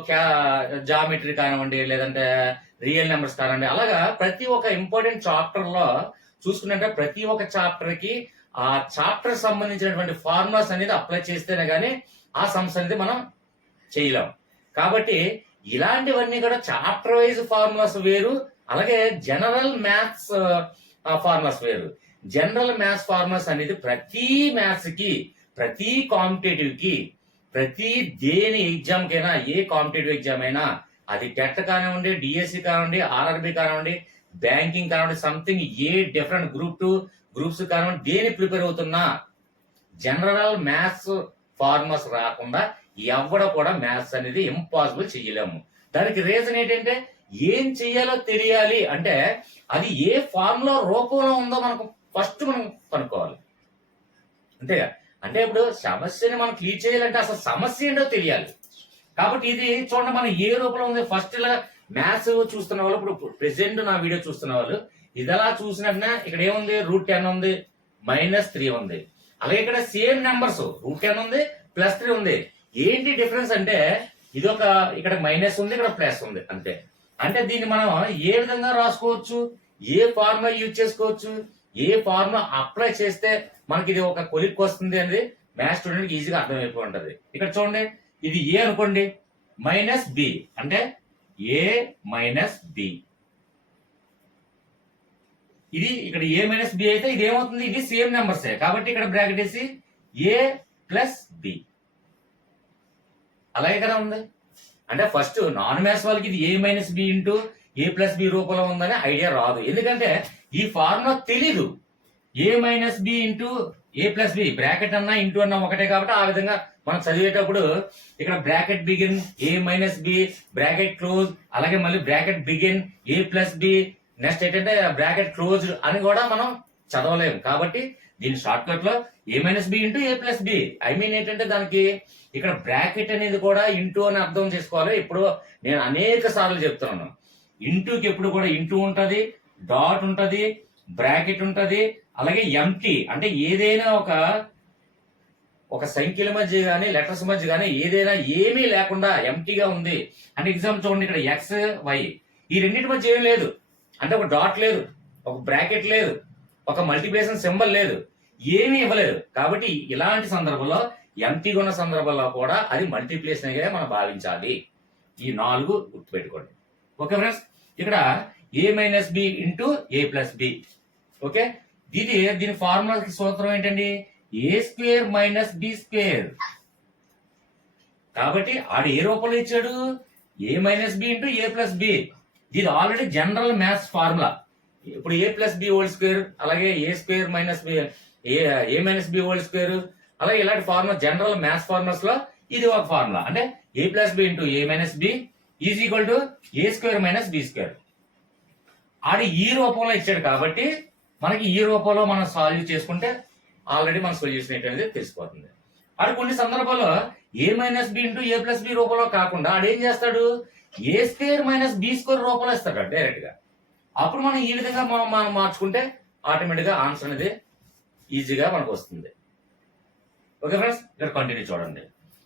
జామెట్రీ కానివ్వండి, లేదంటే రియల్ నెంబర్స్ కానివ్వండి, అలాగా ప్రతి ఒక్క ఇంపార్టెంట్ చాప్టర్ లో చూసుకుంటే ప్రతి ఒక్క చాప్టర్ కి ఆ చాప్టర్ సంబంధించినటువంటి ఫార్ములాస్ అనేది అప్లై చేస్తేనే గానీ ఆ సమ్స్ అనేది మనం చేయలేం. కాబట్టి ఇలాంటివన్నీ కూడా చాప్టర్ వైజ్ ఫార్ములాస్ వేరు, అలాగే జనరల్ మ్యాథ్స్ ఫార్ములాస్ వేరు. జనరల్ మ్యాథ్స్ ఫార్ములాస్ అనేది ప్రతి మ్యాథ్స్ కి, ప్రతి కాంపిటేటివ్ కి, ప్రతి దేని ఎగ్జామ్ కైనా, ఏ కాంపిటేటివ్ ఎగ్జామ్ అయినా, అది టెట్ కానివ్వండి, డిఎస్సి కానివ్వండి, ఆర్ఆర్బి కానివ్వండి, బ్యాంకింగ్ కానివ్వండి, something a different group 2 groups కానివ్వండి, దేని ప్రిపేర్ అవుతున్నా జనరల్ మ్యాథ్స్ ఫార్ములాస్ రాకుండా ఎవడ కూడా మ్యాథ్స్ అనేది ఇంపాసిబుల్ చేయలేము. దానికి రీజన్ ఏంటంటే ఏం చెయ్యాలో తెలియాలి అంటే అది ఏ ఫార్ములా రూపంలో ఉందో ఫస్ట్ మనం కనుక్కోవాలి. అంతేగా? అంటే ఇప్పుడు సమస్యని మనం క్లియర్ చేయాలంటే అసలు సమస్య ఏంటో తెలియాలి. కాబట్టి ఇది చూడండి, మనం ఏ రూపంలో ఉంది. ఫస్ట్ ఇలా మ్యాథ్స్ చూస్తున్న వాళ్ళు, ఇప్పుడు ప్రెసెంట్ నా వీడియో చూస్తున్న వాళ్ళు ఇదలా చూసినట్టున ఇక్కడ ఏముంది, √10 ఉంది, -3 ఉంది. అలాగే ఇక్కడ సేమ్ నెంబర్స్ √10 ఉంది, +3 ఉంది. ఏంటి డిఫరెన్స్ అంటే ఇది ఒక ఇక్కడ మైనస్ ఉంది, ఇక్కడ ప్లస్ ఉంది, అంతే. అంటే దీన్ని మనం ఏ విధంగా రాసుకోవచ్చు, ఏ ఫార్ములా యూజ్ చేసుకోవచ్చు, ఏ ఫార్ములా అప్లై చేస్తే మనకి ఇది ఒక కొలిక్ వస్తుంది అనేది మ్యాథ్స్ స్టూడెంట్ ఈజీగా అర్థమైపోయి ఉంటది. ఇక్కడ చూడండి, ఇది ఏ అనుకోండి, -b అంటే a - b. ఇది ఇక్కడ a - b అయితే ఇది ఏమవుతుంది, ఇది సేమ్ నెంబర్సే కాబట్టి ఇక్కడ బ్రాకెట్ వేసి a + b. అలాగే కదా ఉంది. అంటే ఫస్ట్ నాన్ మ్యాథ్స్ వాళ్ళకి ఇది a - b into a + b రూపంలో ఉందని ఐడియా రాదు. ఎందుకంటే ఈ ఫార్ములా తెలీదు. a - b into a + b, bracket అన్నా ఇంటూ అన్నా ఒకటే కాబట్టి ఆ విధంగా మనం చదివేటప్పుడు ఇక్కడ bracket begin a - b, bracket close, అలాగే మళ్ళీ bracket begin a + b, next ఏంటంటే బ్రాకెట్ క్లోజ్డ్ అని కూడా మనం చదవలేము. కాబట్టి దీని షార్ట్ కట్ లో a - b into a + b. I mean ఏంటంటే దానికి ఇక్కడ బ్రాకెట్ అనేది కూడా ఇంటూ అని అర్థం చేసుకోవాలి. ఇప్పుడు నేను అనేక సార్లు చెప్తున్నాను, ఇంటూకి ఎప్పుడు కూడా ఇంటూ ఉంటది, డాట్ ఉంటది, బ్రాకెట్ ఉంటది, అలాగే ఎంటీ అంటే ఏదైనా ఒక సంఖ్యల మధ్య గానీ లెటర్స్ మధ్య గానీ ఏదైనా ఏమీ లేకుండా ఎంటీగా ఉంది అంటే ఎగ్జాంపుల్ చూడండి, ఇక్కడ ఎక్స్ వై ఈ రెండింటి మధ్య ఏం లేదు అంటే ఒక డాట్ లేదు, ఒక బ్రాకెట్ లేదు, ఒక మల్టిప్లికేషన్ సింబల్ లేదు, ఏమీ ఇవ్వలేదు. కాబట్టి ఇలాంటి సందర్భంలో ఎంటీగా ఉన్న సందర్భంలో కూడా అది మల్టిప్లికేషన్ గా మనం భావించాలి. ఈ 4 గుర్తుపెట్టుకోండి. ఓకే ఫ్రెండ్స్, ఇక్కడ a - b into a + b. Okay, దీని ఫార్ములా సూత్రం ఏంటండి, a² - b². కాబట్టి ఆడు ఏ రూపంలో ఇచ్చాడు, a - b into a + b. ఇది ఆల్రెడీ జనరల్ మ్యాథ్స్ ఫార్ములా. ఇప్పుడు a + b² అలాగే a² - b, a - b², అలాగే ఇలాంటి ఫార్ములా జనరల్ మ్యాథ్స్ ఫార్ములాస్ లో ఇది ఒక ఫార్ములా. అంటే a + b into a - b is equal to a² - b². ఆడు ఈ రూపంలో ఇచ్చాడు కాబట్టి మనకి ఈ రూపంలో మనం సాల్వ్ చేసుకుంటే ఆల్రెడీ మన సొల్యూషన్ ఏంటనేది తెలిసిపోతుంది. ఆడు కొన్ని సందర్భాల్లో a - b into a + b రూపంలో కాకుండా ఆడేం చేస్తాడు, a² - b² రూపంలో ఇస్తాడు డైరెక్ట్ గా. అప్పుడు మనం ఈ విధంగా మనం మార్చుకుంటే ఆటోమేటిక్ గా ఆన్సర్ అనేది ఈజీగా మనకు వస్తుంది. ఓకే ఫ్రెండ్స్, ఇక్కడ కంటిన్యూ చూడండి.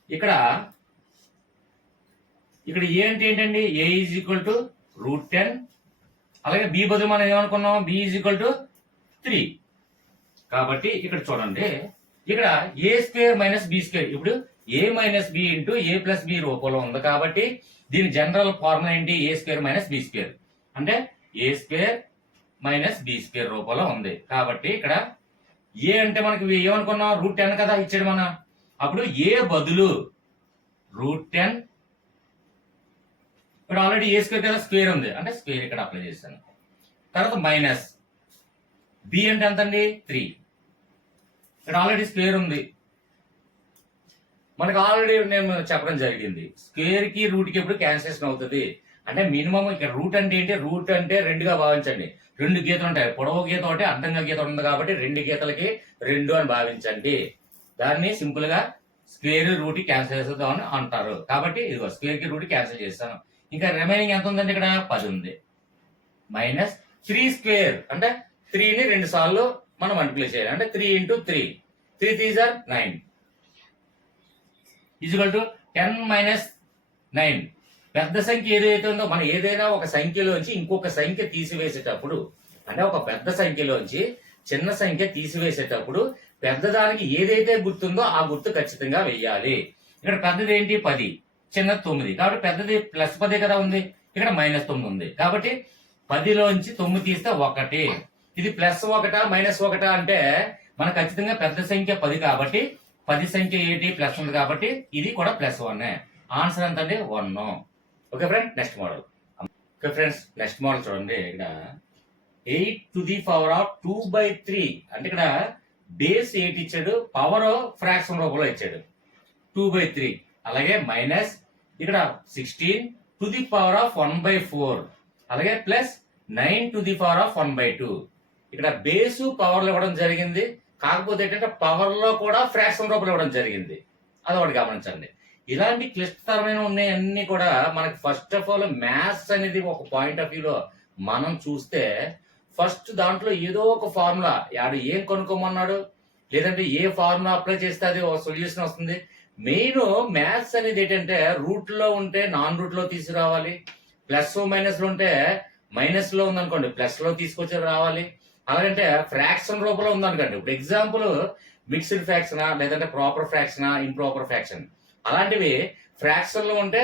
ఇక్కడ ఏ అంటే ఏంటండి, a ఈజ్ ఈక్వల్ టు √10, అలాగే b బదులు మనం ఏమనుకున్నాం, b ఈజ్ ఈక్వల్ టు 3. కాబట్టి ఇక్కడ చూడండి, ఇక్కడ a² - b². ఇప్పుడు a - b into a + b రూపంలో ఉంది కాబట్టి దీని జనరల్ ఫార్ములా ఏంటి, a² - b². అంటే a² - b² రూపంలో ఉంది. కాబట్టి ఇక్కడ ఏ అంటే మనకి ఏమనుకున్నాం, √10 కదా ఇచ్చాడు మన. అప్పుడు ఏ బదులు √10, ఇక్కడ ఆల్రెడీ a² కదా స్క్వేర్ ఉంది అంటే స్క్వేర్ ఇక్కడ అప్లై చేశాను. తర్వాత మైనస్ b అంటే ఎంత అండి, 3. ఇక్కడ ఆల్రెడీ స్క్వేర్ ఉంది, మనకు ఆల్రెడీ నేను చెప్పడం జరిగింది. స్క్వేర్ కి రూట్ కి ఎప్పుడు క్యాన్సిలేషన్ అవుతుంది అంటే మినిమం ఇక్కడ రూట్ అంటే ఏంటి, రూట్ అంటే 2గా భావించండి. 2 గీతలు ఉంటాయి, పొడవు గీత ఒకటి, అడ్డంగా గీత ఉంది కాబట్టి 2 గీతలకి 2 అని భావించండి. దాన్ని సింపుల్ గా స్క్వేర్ రూట్ క్యాన్సిల్ చేద్దామని అంటారు. కాబట్టి ఇదిగో స్క్వేర్ కి రూట్ క్యాన్సిల్ చేస్తాను. ఇంకా రిమైనింగ్ ఎంత ఉందండి, ఇక్కడ 10 ఉంది. -3² అంటే 3ని 2 సార్లు మనం మల్టిప్లై చేయాలి. అంటే 3 into 3, 3 3s are 9 equal to 10 - 9. పెద్ద సంఖ్య ఏదైతే ఉందో మనం ఏదైనా ఒక సంఖ్యలోంచి ఇంకొక సంఖ్య తీసివేసేటప్పుడు అంటే ఒక పెద్ద సంఖ్యలోంచి చిన్న సంఖ్య తీసివేసేటప్పుడు పెద్దదానికి ఏదైతే గుర్తుందో ఆ గుర్తు ఖచ్చితంగా వెయ్యాలి. ఇక్కడ పెద్దది ఏంటి 10, చిన్నది 9. కాబట్టి పెద్దది +10 కదా ఉంది, ఇక్కడ -9 ఉంది. కాబట్టి 10లోంచి 9 తీస్తే 1. ఇది +1 -1 అంటే మనకు ఖచ్చితంగా పెద్ద సంఖ్య 10 కాబట్టి 10 సంఖ్య ఏంటి ప్లస్ ఉంది కాబట్టి ఇది కూడా +1. ఆన్సర్ ఎంత అండి, 1. Okay friend, next model. Okay friends, next model చూడండి. ఇక్కడ 8⁻²/2/3 అంటే ఇక్కడ బేస్ 8 ఇచ్చాడు, పవర్ ఫ్రాక్షన్ రూపంలో ఇచ్చాడు 2/3. అలాగే మైనస్ ఇక్కడ 16 టు ది పవర్ ఆఫ్ 1/4 అలాగే plus 9 to the power of 1/2. ఇక్కడ బేసు పవర్ లో ఇవ్వడం జరిగింది, కాకపోతే ఏంటంటే పవర్ లో కూడా ఫ్రాక్షన్ రూపంలో ఇవ్వడం జరిగింది. అది ఒకటి గమనించండి. ఇలాంటి క్లిష్టతరమైన ఉన్నాయన్నీ కూడా మనకి ఫస్ట్ ఆఫ్ ఆల్ మ్యాథ్స్ అనేది ఒక పాయింట్ ఆఫ్ వ్యూలో మనం చూస్తే ఫస్ట్ దాంట్లో ఏదో ఒక ఫార్ములా ఆడు ఏం కొనుక్కోమన్నాడు, లేదంటే ఏ ఫార్ములా అప్లై చేస్తే అది ఒక సొల్యూషన్ వస్తుంది. మెయిన్ మ్యాథ్స్ అనేది ఏంటంటే రూట్ లో ఉంటే నాన్ రూట్ లో తీసుకురావాలి, ప్లస్ మైనస్ లో ఉంటే మైనస్ లో ఉందనుకోండి ప్లస్ లో తీసుకొచ్చి రావాలి. అలాగంటే ఫ్రాక్షన్ రూపంలో ఉందనుకోండి, ఇప్పుడు ఎగ్జాంపుల్ మిక్స్డ్ ఫ్రాక్షనా లేదంటే ప్రాపర్ ఫ్రాక్షనా ఇంప్రాపర్ ఫ్రాక్షన్ అలాంటివి ఫ్రాక్షన్ లో ఉంటే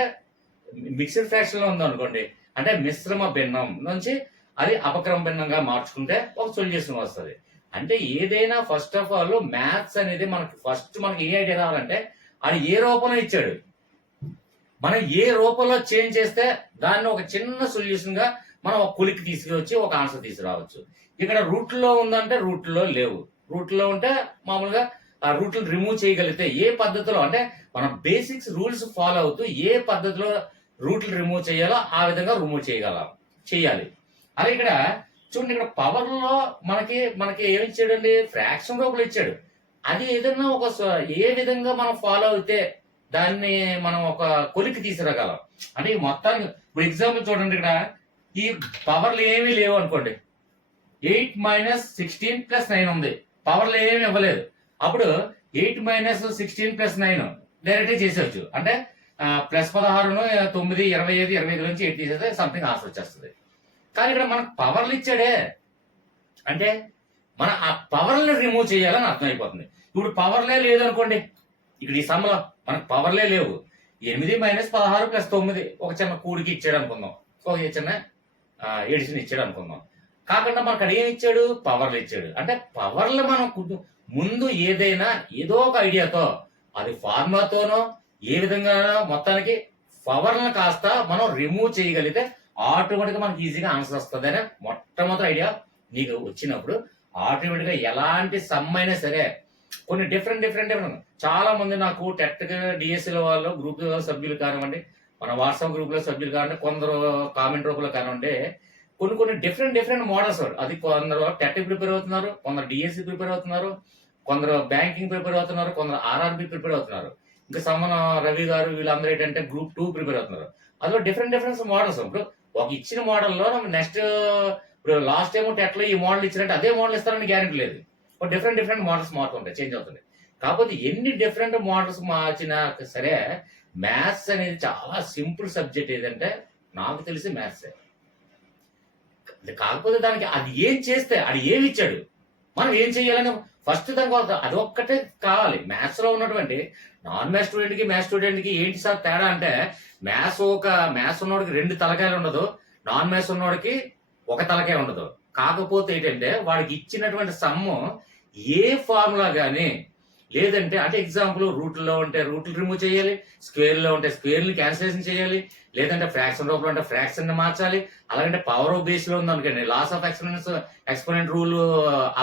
మిక్స్డ్ ఫ్రాక్షన్ లో ఉందనుకోండి అంటే మిశ్రమ భిన్నం నుంచి అది అపక్రమ భిన్నంగా మార్చుకుంటే ఒక సొల్యూషన్ వస్తుంది. అంటే ఏదైనా ఫస్ట్ ఆఫ్ ఆల్ మ్యాథ్స్ అనేది మనకి ఏ ఐడియా రావాలంటే అది ఏ రూపంలో ఇచ్చాడు, మనం ఏ రూపంలో చేంజ్ చేస్తే దాన్ని ఒక చిన్న సొల్యూషన్ గా మనం ఒక కొలికి తీసుకువచ్చి ఒక ఆన్సర్ తీసుకురావచ్చు. ఇక్కడ రూట్ లో ఉందంటే రూట్ లో లేవు, రూట్ లో ఉంటే మామూలుగా ఆ రూట్ రిమూవ్ చేయగలిగితే ఏ పద్ధతిలో అంటే మనం బేసిక్స్ రూల్స్ ఫాలో అవుతూ ఏ పద్ధతిలో రూట్లు రిమూవ్ చేయాలో ఆ విధంగా రిమూవ్ చేయాలి. అలా ఇక్కడ చూడండి, ఇక్కడ పవర్ లో మనకి ఏమి ఇచ్చాడండి, ఫ్రాక్షన్ రూపంలో ఇచ్చాడు. అది ఏదైనా ఏ విధంగా మనం ఫాలో అయితే దాన్ని మనం ఒక కొలికి తీసుకురాగలం అంటే ఈ మొత్తాన్ని. ఇప్పుడు ఎగ్జాంపుల్ చూడండి, ఇక్కడ ఈ పవర్లు ఏమీ లేవు అనుకోండి, 8 - 16 + 9 ఉంది, పవర్లు ఏమి ఇవ్వలేదు. అప్పుడు 8 - 16 + 9 డైరెక్ట్ చేసేవచ్చు. అంటే +16, 9, 25, 25 నుంచి 8 తీసేస్తే సంథింగ్ ఆన్సర్ వచ్చేస్తుంది. కానీ ఇక్కడ మనకు పవర్లు ఇచ్చాడే అంటే మనం ఆ పవర్ని రిమూవ్ చేయాలని అర్థమైపోతుంది. ఇప్పుడు పవర్లే లేదు అనుకోండి, ఇక్కడ ఈ సమ్లో మనకు పవర్లే లేవు, 8 - 16 + 9 ఒక చిన్న కూడికి ఇచ్చాడు అనుకుందాం, ఒక చిన్న ఎడిషన్ ఇచ్చాడు అనుకుందాం. కాకుండా మనకు అక్కడ ఏమి ఇచ్చాడు, పవర్లు ఇచ్చాడు. అంటే పవర్లు మనం ముందు ఏదైనా ఏదో ఒక ఐడియాతో అది ఫార్ములాతోనో ఏ విధంగా మొత్తానికి పవర్లను కాస్త మనం రిమూవ్ చేయగలిగితే ఆటోమేటిక్ గా మనకి ఈజీగా ఆన్సర్ వస్తుంది అనే మొట్టమొదటి ఐడియా నీకు వచ్చినప్పుడు ఆటోమేటిక్ గా ఎలాంటి సమ్ అయినా సరే కొన్ని డిఫరెంట్ చాలా మంది నాకు టెట్ డిఎస్సీల వాళ్ళు గ్రూప్ సభ్యులు కానివ్వండి, మన వాట్సాప్ గ్రూప్ లో సభ్యులు కానివ్వండి, కొందరు కామెంట్ రూపంలో కానివ్వండి, కొన్ని డిఫరెంట్ మోడల్స్. అది కొందరు టెట్ ప్రిపేర్ అవుతున్నారు, కొందరు డిఎస్సి ప్రిపేర్ అవుతున్నారు, కొందరు బ్యాంకింగ్ ప్రిపేర్ అవుతున్నారు, కొందరు ఆర్ఆర్బి ప్రిపేర్ అవుతున్నారు, ఇంకా సమ్మన రవి గారు వీళ్ళందరూ ఏంటంటే గ్రూప్ 2 ప్రిపేర్ అవుతున్నారు. అందులో డిఫరెంట్ మోడల్స్. ఇప్పుడు ఒక ఇచ్చిన మోడల్లో నెక్స్ట్ ఇప్పుడు లాస్ట్ టైం టెట్ లో ఈ మోడల్ ఇచ్చినట్టు అదే మోడల్ ఇస్తారని గ్యారెంటీ లేదు. డిఫరెంట్ మోడల్స్ మారుతుంటాయి, చేంజ్ అవుతుంది. కాకపోతే ఎన్ని డిఫరెంట్ మోడల్స్ మార్చినా సరే మ్యాథ్స్ అనేది చాలా సింపుల్ సబ్జెక్ట్. ఏదంటే నాకు తెలిసి మ్యాథ్స్. కాకపోతే దానికి అది ఏం చేస్తే అది ఏమి ఇచ్చాడు, మనం ఏం చేయాలని ఫస్ట్ దానికి అది ఒక్కటే కావాలి. మ్యాథ్స్ లో ఉన్నటువంటి నాన్ మ్యాథ్స్ స్టూడెంట్ కి మ్యాథ్స్ స్టూడెంట్ కి ఏంటి సార్ తేడా అంటే, మ్యాథ్స్ ఉన్నవాడికి 2 తలకాయలు ఉండదు, నాన్ మ్యాథ్స్ ఉన్నవాడికి ఒక తలకాయ ఉండదు. కాకపోతే ఏంటంటే వాడికి ఇచ్చినటువంటి సమ్ము ఏ ఫార్ములా గానీ లేదంటే అంటే ఎగ్జాంపుల్ రూట్లో ఉంటే రూట్లు రిమూవ్ చేయాలి, స్క్వేర్ లో ఉంటే స్క్వేర్ ని క్యాన్సిలేషన్ చేయాలి, లేదంటే ఫ్రాక్షన్ రూపంలో ఉంటే ఫ్రాక్షన్ ని మార్చాలి. అలాగంటే పవర్ ఆఫ్ బేస్ లో ఉంది అనుకోండి, laws of exponent rule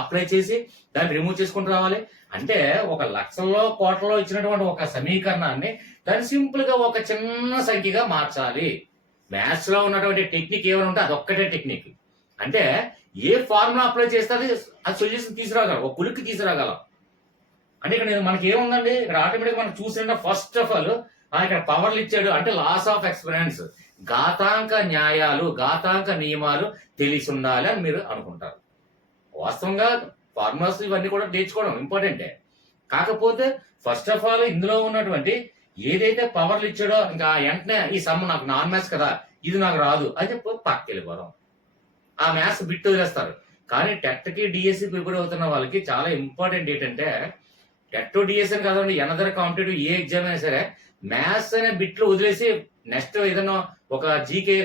apply చేసి దాన్ని రిమూవ్ చేసుకుంటూ రావాలి. అంటే ఒక లక్షల్లో కోట్లలో ఇచ్చినటువంటి ఒక సమీకరణాన్ని దాన్ని సింపుల్ గా ఒక చిన్న సంఖ్యగా మార్చాలి. మ్యాథ్స్ లో ఉన్నటువంటి టెక్నిక్ ఏమైనా ఉంటే అదొక్కటే టెక్నిక్. అంటే ఏ ఫార్ములా అప్లై చేస్తే అది సొల్యూషన్ తీసుకురాగలం, ఒక కులికి తీసుకురాగలం. అంటే ఇక్కడ మనకి ఏముందండి, ఇక్కడ ఆటోమేటిక్ మనం చూసిన ఫస్ట్ ఆఫ్ ఆల్ ఇక్కడ పవర్లు ఇచ్చాడు అంటే లాస్ ఆఫ్ ఎక్స్పెరెన్స్, ఘాతాంక న్యాయాలు, ఘాతాంక నియమాలు తెలిసి ఉండాలి అని మీరు అనుకుంటారు. వాస్తవంగా ఫార్ములాస్ ఇవన్నీ కూడా నేర్చుకోవడం ఇంపార్టెంటే. కాకపోతే ఫస్ట్ ఆఫ్ ఆల్ ఇందులో ఉన్నటువంటి ఏదైతే పవర్లు ఇచ్చాడో ఇంకా వెంటనే ఈ సమ్ నాకు నాన్ మ్యాథ్స్ కదా, ఇది నాకు రాదు అని చెప్పి పక్కకి వెళ్ళిపోవడం, ఆ మ్యాథ్స్ బిట్ వదిలేస్తారు. కానీ టెట్ కి డిఎస్సి ప్రిపేర్ అవుతున్న వాళ్ళకి చాలా ఇంపార్టెంట్ ఏంటంటే, టెట్ డిఎస్సి అని కాదండి, ఎనదర్ కాంపిటేటివ్ ఏ ఎగ్జామ్ అయినా సరే మ్యాథ్స్ అనే బిట్లు వదిలేసి నెక్స్ట్ ఏదైనా ఒక GK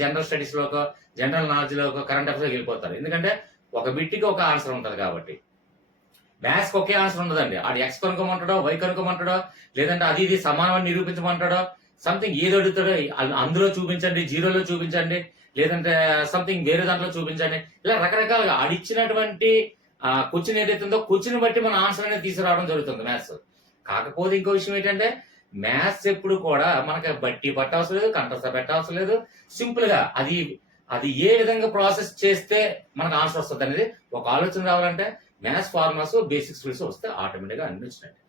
general studies loco general knowledge loco current affairs వెళ్ళిపోతారు. ఎందుకంటే ఒక బిట్కి ఒక ఆన్సర్ ఉంటది కాబట్టి. మ్యాథ్స్ ఒకే ఆన్సర్ ఉండదండి. ఆడు ఎక్స్ కనుక్కోమంటాడో వై కనుక్కోమంటాడో లేదంటే అది ఇది సమానం నిరూపించమంటాడో సంథింగ్ ఏదో అడుగుతాడో అందులో చూపించండి, జీరోలో చూపించండి, లేదంటే సంథింగ్ వేరే దాంట్లో చూపించండి, ఇలా రకరకాలుగా ఆడిచ్చినటువంటి క్వశ్చన్ ఏదైతే ఉందో క్వశ్చన్ బట్టి మన ఆన్సర్ అనేది తీసుకురావడం జరుగుతుంది మ్యాథ్స్. కాకపోతే ఇంకో విషయం ఏంటంటే మ్యాథ్స్ ఎప్పుడు కూడా మనకి బట్టి పట్టవసరం లేదు, కంఠస్థ పెట్టవసరం లేదు. సింపుల్ గా అది ఏ విధంగా ప్రాసెస్ చేస్తే మనకు ఆన్సర్ వస్తుంది అనేది ఒక ఆలోచన రావాలంటే మ్యాథ్స్ ఫార్ములాస్ బేసిక్స్ రూల్స్ వస్తే ఆటోమేటిక్ గా అన్ని వచ్చినట్టు.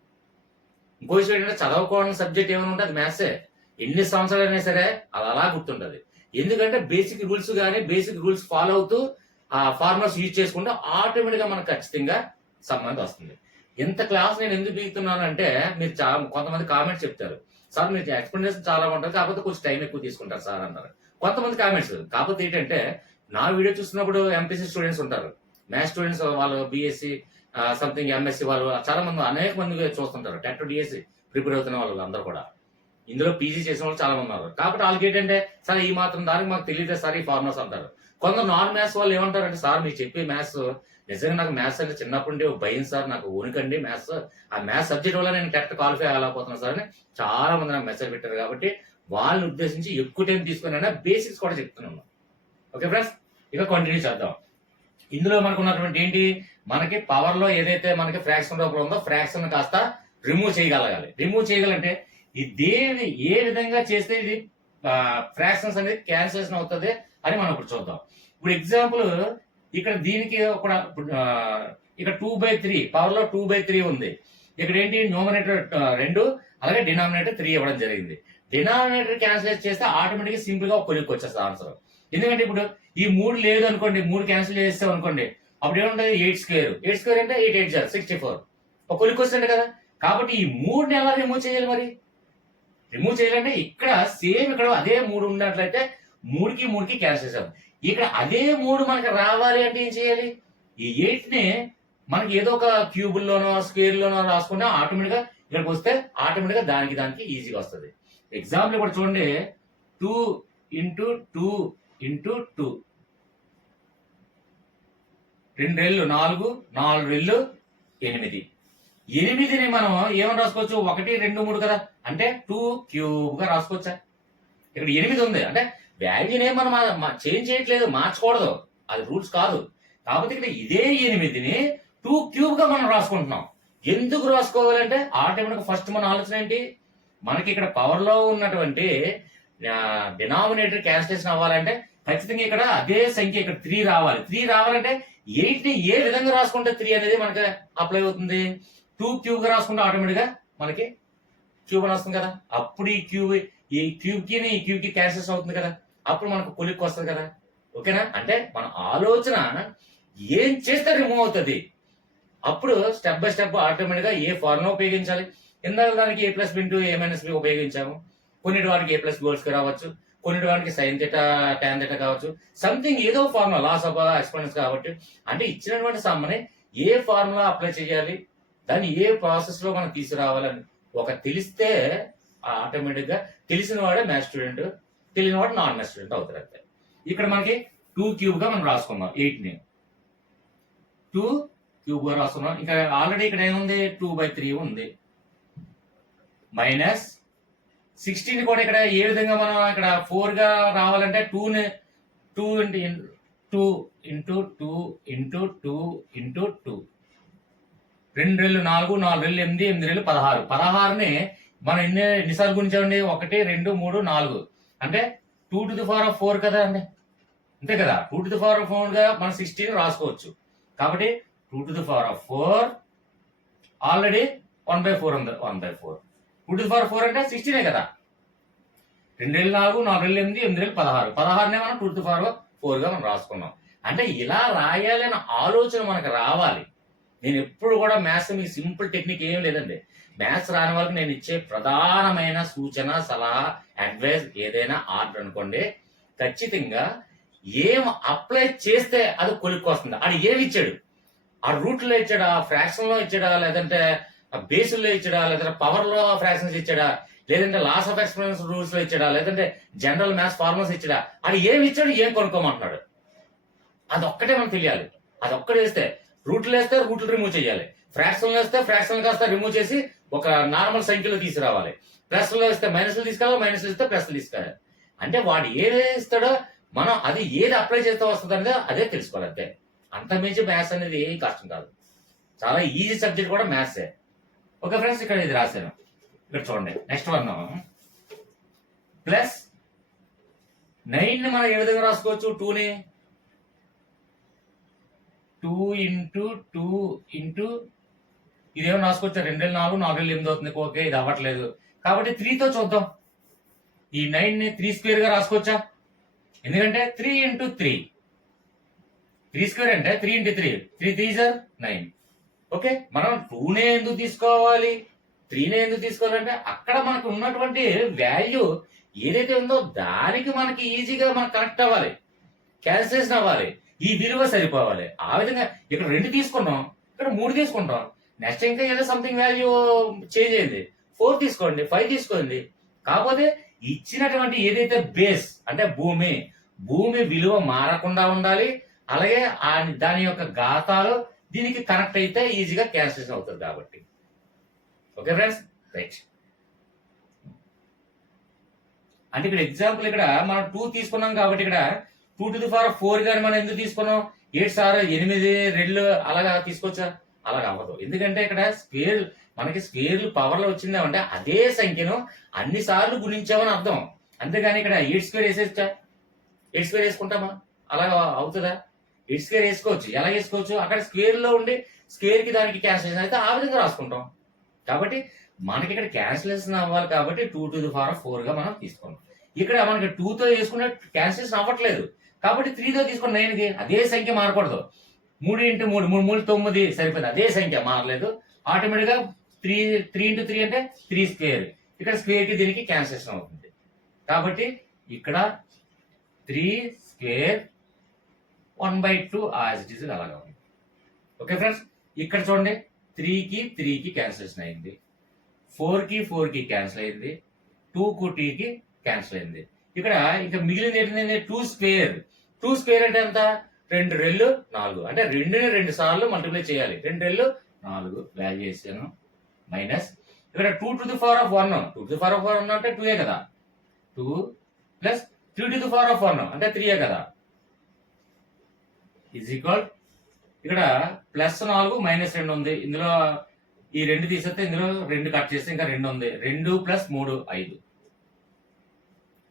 ఇంకో విషయం ఏంటంటే చదవకోవడం సబ్జెక్ట్ ఏమైనా ఉంటే అది మ్యాథ్సే. ఎన్ని సంవత్సరాలు అయినా సరే అది అలా గుర్తుంటది. ఎందుకంటే బేసిక్ రూల్స్ ఫాలో అవుతూ ఆ ఫార్ములాస్ యూజ్ చేసుకుంటే ఆటోమేటిక్ గా మనకు ఖచ్చితంగా సంబంధం వస్తుంది. ఇంత క్లాస్ నేను ఎందుకు దిగుతున్నాను అంటే మీరు కొంతమంది కామెంట్స్ చెప్తారు, సార్ మీరు ఎక్స్ప్లెనేషన్ చాలా ఉంటుంది కాకపోతే కొంచెం టైం ఎక్కువ తీసుకుంటారు సార్ అన్నారు కొంతమంది కామెంట్స్. కాకపోతే ఏంటంటే నా వీడియో చూస్తున్నప్పుడు ఎంపీసీ స్టూడెంట్స్ ఉంటారు, మ్యాథ్స్ స్టూడెంట్స్, వాళ్ళు బీఎస్సీ సంథింగ్ ఎంఎస్సీ వాళ్ళు చాలా మంది అనేక మంది చూస్తుంటారు. టెట్ డిఎస్సీ ప్రిపేర్ అవుతున్న వాళ్ళు అందరూ కూడా, ఇందులో పీజీ చేసిన వాళ్ళు చాలా మంది ఉన్నారు. కాబట్టి వాళ్ళకి ఏంటంటే సార్ ఈ మాత్రం దానికి మాకు తెలియదు సార్ ఈ ఫార్ములాస్ అంటారు. కొందరు నాన్ మ్యాథ్స్ వాళ్ళు ఏమంటారంటే సార్ మీరు చెప్పే మ్యాథ్స్ నిజంగా నాకు మ్యాథ్స్ అంటే చిన్నప్పటి నుండి భయం సార్, నాకు వణుకండి మ్యాథ్స్, ఆ మ్యాథ్స్ సబ్జెక్ట్ వల్ల నేను టెట్ క్వాలిఫై అవ్వలేకపోతున్నాను సార్ అని చాలా మంది నాకు మెసేజ్ పెట్టారు. కాబట్టి వాళ్ళని ఉద్దేశించి ఎక్కువ టైం తీసుకుని బేసిక్స్ కూడా చెప్తున్నాను. ఓకే ఫ్రెండ్స్, ఇక కంటిన్యూ చేద్దాం. ఇందులో మనకు ఉన్నటువంటి ఏంటి, మనకి పవర్ లో ఏదైతే మనకి ఫ్రాక్షన్ రూపంలో ఉందో ఫ్రాక్షన్ కాస్త రిమూవ్ చేయగలగాలి. రిమూవ్ చేయగలంటే దేని ఏ విధంగా చేస్తే ఇది ఫ్రాక్షన్స్ అనేది క్యాన్సిలేషన్ అవుతుంది అని మనం ఇప్పుడు చూద్దాం. ఇప్పుడు ఎగ్జాంపుల్ ఇక్కడ దీనికి ఒక ఇక్కడ 2/3 పవర్ లో 2/3 ఉంది. ఇక్కడ ఏంటి న్యూమరేటర్ 2 అలాగే డినామినేటర్ 3 ఇవ్వడం జరిగింది. డినామినేటర్ క్యాన్సిల్ చేస్తే ఆటోమేటిక్ సింపుల్ గా కొలిక్కి వచ్చేస్తుంది ఆన్సర్. ఎందుకంటే ఇప్పుడు ఈ 3 లేదు అనుకోండి, 3 క్యాన్సిల్ చేస్తాం అనుకోండి, అప్పుడు ఏముంటుంది 8² అంటే 8 8 64 ఒక కొలిక్కి వస్తుంది కదా. కాబట్టి ఈ 3ని ఎలా రిమూవ్ చేయాలి? మరి రిమూవ్ చేయాలంటే ఇక్కడ సేమ్ ఇక్కడ అదే 3 ఉన్నట్లయితే 3కి క్యాన్సిల్ చేసాం. ఇక్కడ అదే 3 మనకి రావాలి అంటే ఏం చేయాలి? ఈ 8 ని మనకి ఏదో ఒక క్యూబుల్లోనో స్క్వేర్ లోనో రాసుకుంటే ఆటోమేటిక్ గా ఇక్కడికి వస్తే ఆటోమేటిక్ గా దానికి ఈజీగా వస్తుంది. ఎగ్జాంపుల్ ఇప్పుడు చూడండి, 2 × 2 × 2 2 రెళ్ళు 4 4 రెళ్ళు 8. 8ని మనం ఏమని రాసుకోవచ్చు? 1 2 3 కదా, అంటే 2 క్యూబ్ గా రాసుకోవచ్చా? ఇక్కడ 8 ఉంది అంటే వాల్యూనే మనం చేంజ్ చేయట్లేదు, మార్చకూడదు, అది రూల్స్ కాదు. కాబట్టి ఇక్కడ ఇదే 8ని 2 క్యూబ్ గా మనం రాసుకుంటున్నాం. ఎందుకు రాసుకోవాలంటే ఆటోమేటిక్ ఫస్ట్ మన ఆలోచన ఏంటి, మనకి ఇక్కడ పవర్ లో ఉన్నటువంటి డినామినేటర్ క్యాన్సిలేషన్ అవ్వాలంటే ఖచ్చితంగా ఇక్కడ అదే సంఖ్య ఇక్కడ 3 రావాలి. 3 రావాలంటే 8 ని ఏ విధంగా రాసుకుంటే 3 అనేది మనకి అప్లై అవుతుంది? 2 క్యూబ్ గా రాసుకుంటే ఆటోమేటిక్ గా మనకి క్యూబ్ అని వస్తుంది కదా. అప్పుడు ఈ క్యూబ్ కి క్యాన్సిలేషన్ అవుతుంది కదా, అప్పుడు మనకు కొలిక్కి వస్తుంది కదా. ఓకేనా? అంటే మన ఆలోచన ఏం చేస్తే రిమూవ్ అవుతుంది. అప్పుడు స్టెప్ బై స్టెప్ ఆటోమేటిక్ గా ఏ ఫార్ములా ఉపయోగించాలి. ఇందాక దానికి A + B × A - B ఉపయోగించాము. కొన్నిటి వాటికి A + B² రావచ్చు, కొన్నిటి వాటికి sin θ tan θ కావచ్చు, సంథింగ్ ఏదో ఫార్ములా లాస్ ఆఫ్ ఎక్స్పోనెన్స్ కాబట్టి అంటే ఇచ్చినటువంటి సమ్మని ఏ ఫార్ములా అప్లై చేయాలి, దాన్ని ఏ ప్రాసెస్ లో మనం తీసుకురావాలని ఒక తెలిస్తే ఆటోమేటిక్ గా తెలిసిన వాడే మ్యాథ్స్ స్టూడెంట్, తెలియని వాడు నాన్ మ్యాథ్స్ స్టూడెంట్ అవుతారు. అంతే. ఇక్కడ మనకి 2 క్యూబ్ గా మనం రాసుకున్నాం, 8ని 2 క్యూబ్ గా రాసుకున్నాం. ఇంకా ఆల్రెడీ ఇక్కడ ఏముంది 2/3 ఉంది. మైనస్ 16 కూడా ఇక్కడ ఏ విధంగా మనం ఇక్కడ 4 గా రావాలంటే 2 × 2 × 2 × 2 2 రెళ్ళు 4 4 రెళ్ళు 8 8 రెళ్ళు 16. 16ని మనం ఎన్నిసార్లు గుణించామండి? 1 2 3 4 అంటే 2⁴ కదా అండి, అంతే కదా. 2⁴ గా మనం 16 రాసుకోవచ్చు. కాబట్టి 2⁴ ఆల్రెడీ 1/4 ఉంది. 1/4 2⁴ అంటే 16 కదా. 2 రెళ్ళు 4 4 రెళ్ళు 8 8 రెళ్ళు 16. 16నే మనం 2⁴ గా మనం రాసుకున్నాం. అంటే ఇలా రాయాలి అనే ఆలోచన మనకు రావాలి. నేను ఎప్పుడు కూడా మ్యాథ్స్ మీకు సింపుల్ టెక్నిక్ ఏం లేదండి. మ్యాథ్స్ రాని వాళ్ళకి నేను ఇచ్చే ప్రధానమైన సూచన, సలహా, అడ్వైస్ ఏదైనా ఆర్డర్ అనుకోండి, ఖచ్చితంగా ఏం అప్లై చేస్తే అది కొలిక్కి వస్తుంది. అది ఏమి ఇచ్చాడు? ఆ రూట్ లో ఇచ్చాడా, ఫ్రాక్షన్ లో ఇచ్చాడా, లేదంటే బేసుల్లో ఇచ్చాడా, లేదంటే పవర్ లో ఫ్రాక్షన్స్ ఇచ్చాడా, లేదంటే లాస్ ఆఫ్ ఎక్స్పోనెన్స్ రూల్స్ లో ఇచ్చాడా, లేదంటే జనరల్ మ్యాథ్స్ ఫార్ములాస్ ఇచ్చాడా, అది ఏమి ఇచ్చాడు, ఏం కొనుక్కోమంటున్నాడు, అది ఒక్కటే మనం తెలియాలి. అది ఒక్కటే వేస్తే రూట్లు వేస్తే రూట్లు రిమూవ్ చేయాలి, ఫ్రాక్షన్ వేస్తే ఫ్రాక్షన్ కాస్త రిమూవ్ చేసి ఒక నార్మల్ సంఖ్యలో తీసుకురావాలి, ప్లస్ లో వేస్తే మైనస్లు తీసుకురావాలి, మైనస్ ఇస్తే ప్లస్లు తీసుకురావాలి. అంటే వాడు ఏది ఇస్తాడో మనం అది ఏది అప్లై చేస్తే వస్తుంది అనేది అదే తెలుసుకోవాలి. అంతే. అంత మించి మ్యాథ్స్ అనేది ఏం కష్టం కాదు, చాలా ఈజీ సబ్జెక్ట్ కూడా మ్యాథ్సే. ఓకే ఫ్రెండ్స్, ఇక్కడ ఇది రాశాను. ఇక్కడ చూడండి నెక్స్ట్ వన్ ప్లస్ 9 మనం ఏ విధంగా రాసుకోవచ్చు 2ని 2 ఇంటూ 2 ఇంటూ ఇదేమో రాసుకోవచ్చు 2 4 4 8 అవుతుంది. ఓకే ఇది అవ్వట్లేదు కాబట్టి 3తో చూద్దాం. ఈ 9ని 3 స్క్వేర్ గా రాసుకోవచ్చా? ఎందుకంటే 3 ఇంటూ 3 స్క్వేర్ అంటే 3 ఇంటూ 3 3 3 9. ఓకే మనం 2నే ఎందుకు తీసుకోవాలి 3నే ఎందుకు తీసుకోవాలంటే అక్కడ మనకు ఉన్నటువంటి వాల్యూ ఏదైతే ఉందో దానికి మనకి ఈజీగా మనకు కనెక్ట్ అవ్వాలి, క్యాల్కులేషన్ అవ్వాలి, ఈ విలువ సరిపోవాలి. ఆ విధంగా ఇక్కడ 2 తీసుకున్నాం, ఇక్కడ 3 తీసుకుంటాం. నెక్స్ట్ ఇంకా ఏదో సంథింగ్ వాల్యూ చేంజ్ అయింది 4 తీసుకోండి 5 తీసుకోండి. కాకపోతే ఇచ్చినటువంటి ఏదైతే బేస్ అంటే భూమి విలువ మారకుండా ఉండాలి. అలాగే దాని యొక్క ఘాతాలు దీనికి కనెక్ట్ అయితే ఈజీగా క్యాన్సిలేషన్ అవుతుంది కాబట్టి. Okay friends right. అంటే ఇక్కడ ఎగ్జాంపుల్ ఇక్కడ మనం 2 తీసుకున్నాం కాబట్టి ఇక్కడ 2 to the power of 4 కానీ మనం ఎందుకు తీసుకున్నాం 8 సార్ 8 2 అలాగా తీసుకోవచ్చా? అలాగ అవ్వదు. ఎందుకంటే ఇక్కడ మనకి స్క్వేర్లు పవర్ లో వచ్చిందామంటే అదే సంఖ్యను అన్ని సార్లు గుణించామని అర్థం. అంతేగాని ఇక్కడ 8 స్క్వేర్ వేసేచ్చా? 8 స్క్వేర్ వేసుకుంటామా? అలాగా అవుతుందా? 8 స్క్వేర్ వేసుకోవచ్చు. ఎలా వేసుకోవచ్చు? అక్కడ స్క్వేర్ లో ఉండి స్క్వేర్ కి దానికి క్యాన్సిలేషన్ అయితే ఆ విధంగా రాసుకుంటాం. కాబట్టి మనకి ఇక్కడ క్యాన్సిలేషన్ అవ్వాలి కాబట్టి 2 to the power of 4 గా మనం తీసుకున్నాం. ఇక్కడ మనకి 2తో వేసుకునే క్యాన్సిలేషన్ అవ్వట్లేదు కాబట్టి 3తో తీసుకున్న 9కి అదే సంఖ్య మారకూడదు. 3 ఇంటూ 3 3 9 సరిపోయింది. అదే సంఖ్య మారలేదు. ఆటోమేటిక్ గా 3 ఇంటూ 3 అంటే 3 స్క్వేర్. ఇక్కడ స్క్వేర్ కి దీనికి క్యాన్సిలేషన్ అవుతుంది. కాబట్టి ఇక్కడ 3 స్క్వేర్ 1/2 యాజ్ ఇట్ ఈస్ అలాగా ఉంది. ఓకే ఫ్రెండ్స్ ఇక్కడ చూడండి 3 కి క్యాన్సిలేషన్ అయింది, 4 కి క్యాన్సిల్ అయింది, 2 కి క్యాన్సిల్ అయింది. ఇక్కడ ఇంకా మిగిలిన ఏంటంటే 2 స్క్వేర్ అంటే ఎంత 2 రెళ్ళు 4 అంటే 2ని 2 సార్లు మల్టిప్లై చేయాలి. 2 రెళ్ళు 4 వాల్యూ చేసాను మైనస్ ఇక్కడ 2 to the power of 1 2 to the power of 1 అంటే 2ఏ కదా 2 plus 3 to the power of 1 అంటే 3ఏ కదా ఈజ్ ఈక్వల్ ఇక్కడ ప్లస్ 4 మైనస్ 2 ఉంది. ఇందులో ఈ 2 తీసేస్తే ఇందులో 2 కట్ చేస్తే ఇంకా 2 ఉంది. 2 ప్లస్ 3 5.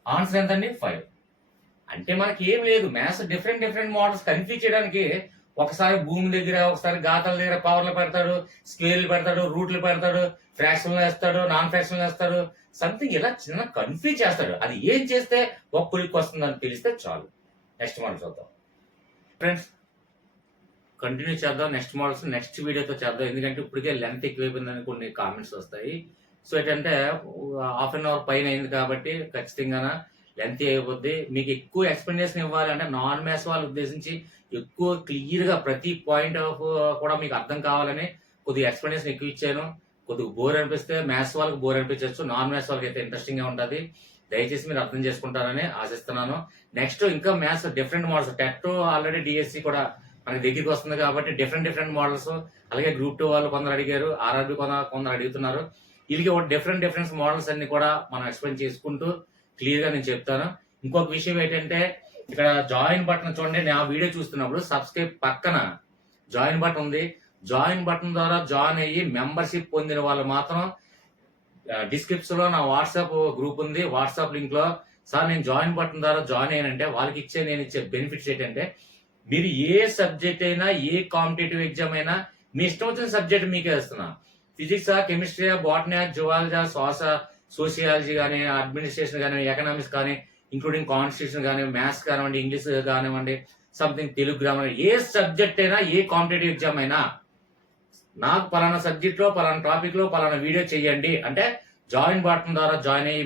ఆన్సర్ ఎంతండి 5. అంటే మనకి ఏం లేదు మ్యాథ్స్ డిఫరెంట్ మోడల్స్ కన్ఫ్యూజ్ చేయడానికి ఒకసారి భూమి దగ్గర ఒకసారి ఘాతాల దగ్గర పవర్లు పెడతాడు, స్క్వేర్లు పెడతాడు, రూట్లు పెడతాడు, ఫ్రాక్షన్లు వేస్తాడు, నాన్ ఫ్రాక్షన్లు వేస్తాడు, సంథింగ్ ఇలా చిన్న కన్ఫ్యూజ్ చేస్తాడు. అది ఏం చేస్తే ఒక కులికి వస్తుందని తెలిస్తే చాలు. నెక్స్ట్ మోడల్ చూద్దాం ఫ్రెండ్స్. కంటిన్యూ చేద్దాం నెక్స్ట్ మోడల్స్ నెక్స్ట్ వీడియోతో చేద్దాం. ఎందుకంటే ఇప్పటికే లెంత్ ఎక్కువైపోయిందని కొన్ని కామెంట్స్ వస్తాయి. సో ఏంటంటే హాఫ్ అన్ అవర్ పైన అయింది కాబట్టి ఖచ్చితంగా లెంత్ అయిపోద్ది. మీకు ఎక్కువ ఎక్స్ప్లెనేషన్ ఇవ్వాలి అంటే నాన్ మ్యాథ్స్ వాళ్ళు ఉద్దేశించి ఎక్కువ క్లియర్ గా ప్రతి పాయింట్ ఆఫ్ కూడా మీకు అర్థం కావాలని కొద్దిగా ఎక్స్ప్లెనేషన్ ఎక్కువ ఇచ్చాను. కొద్దిగా బోర్ అనిపిస్తే మ్యాథ్స్ వాళ్ళకి బోర్ అనిపించవచ్చు, నాన్ మ్యాథ్స్ వాళ్ళకి అయితే ఇంట్రెస్టింగ్ గా ఉంటుంది. దయచేసి మీరు అర్థం చేసుకుంటారని ఆశిస్తున్నాను. నెక్స్ట్ ఇంకా maths different models TET already DSC కూడా మనకి దగ్గరికి వస్తుంది కాబట్టి డిఫరెంట్ మోడల్స్ అలాగే గ్రూప్ 2 వాళ్ళు కొందరు అడిగారు, ఆర్ఆర్బి కొందరు అడుగుతున్నారు. వీళ్ళకి డిఫరెంట్ మోడల్స్ అన్ని కూడా మనం ఎక్స్ప్లెయిన్ చేసుకుంటూ క్లియర్ గా నేను చెప్తాను. ఇంకొక విషయం ఏంటంటే ఇక్కడ జాయిన్ బటన్ చూడండి. నేను ఆ వీడియో చూస్తున్నప్పుడు సబ్స్క్రైబ్ పక్కన జాయిన్ బటన్ ఉంది. జాయిన్ బటన్ ద్వారా జాయిన్ అయ్యి మెంబర్షిప్ పొందిన వాళ్ళు మాత్రం డిస్క్రిప్షన్ లో నా వాట్సాప్ గ్రూప్ ఉంది. వాట్సాప్ లింక్ లో సార్ నేను జాయిన్ బటన్ ద్వారా జాయిన్ అయ్యానంటే వాళ్ళకి నేను ఇచ్చే బెనిఫిట్స్ ఏంటంటే మీరు ఏ సబ్జెక్ట్ అయినా ఏ కాంపిటేటివ్ ఎగ్జామ్ అయినా మీ ఇష్టం వచ్చిన సబ్జెక్ట్ మీకే ఇస్తున్నా. ఫిజిక్సా, కెమిస్ట్రీ, బాటనీ, జువాలజీ, సోషియాలజీ కానీ, అడ్మినిస్ట్రేషన్ కానీ, ఎకనామిక్స్ కానీ, ఇంక్లూడింగ్ కాన్స్టిట్యూషన్ కానీ, మ్యాథ్స్ కానివ్వండి, ఇంగ్లీష్ కానివ్వండి, సంథింగ్ తెలుగు గ్రామర్, ఏ సబ్జెక్ట్ అయినా ఏ కాంపిటేటివ్ ఎగ్జామ్ అయినా నాకు పలానా సబ్జెక్ట్ లో పలానా టాపిక్ లో పలానా వీడియో చేయండి అంటే జాయిన్ బటన్ ద్వారా జాయిన్ అయ్యి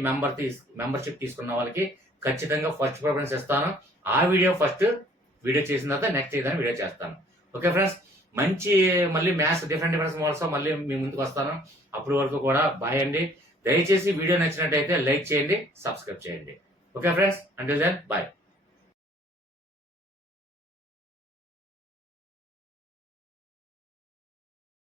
మెంబర్షిప్ తీసుకున్న వాళ్ళకి ఖచ్చితంగా ఫస్ట్ ప్రిఫరెన్స్ ఇస్తాను. ఆ ఫస్ట్ వీడియో చేసిన తర్వాత నెక్స్ట్ ఏదైనా వీడియో చేస్తాను. ఓకే ఫ్రెండ్స్ మంచి మళ్ళీ మ్యాథ్స్ డిఫరెంట్ మోడల్స్ మళ్ళీ మీ ముందుకు వస్తాను. అప్పటి వరకు కూడా బాయ్ అండి. దయచేసి వీడియో నచ్చినట్టయితే లైక్ చేయండి, సబ్స్క్రైబ్ చేయండి. Okay friends until then bye.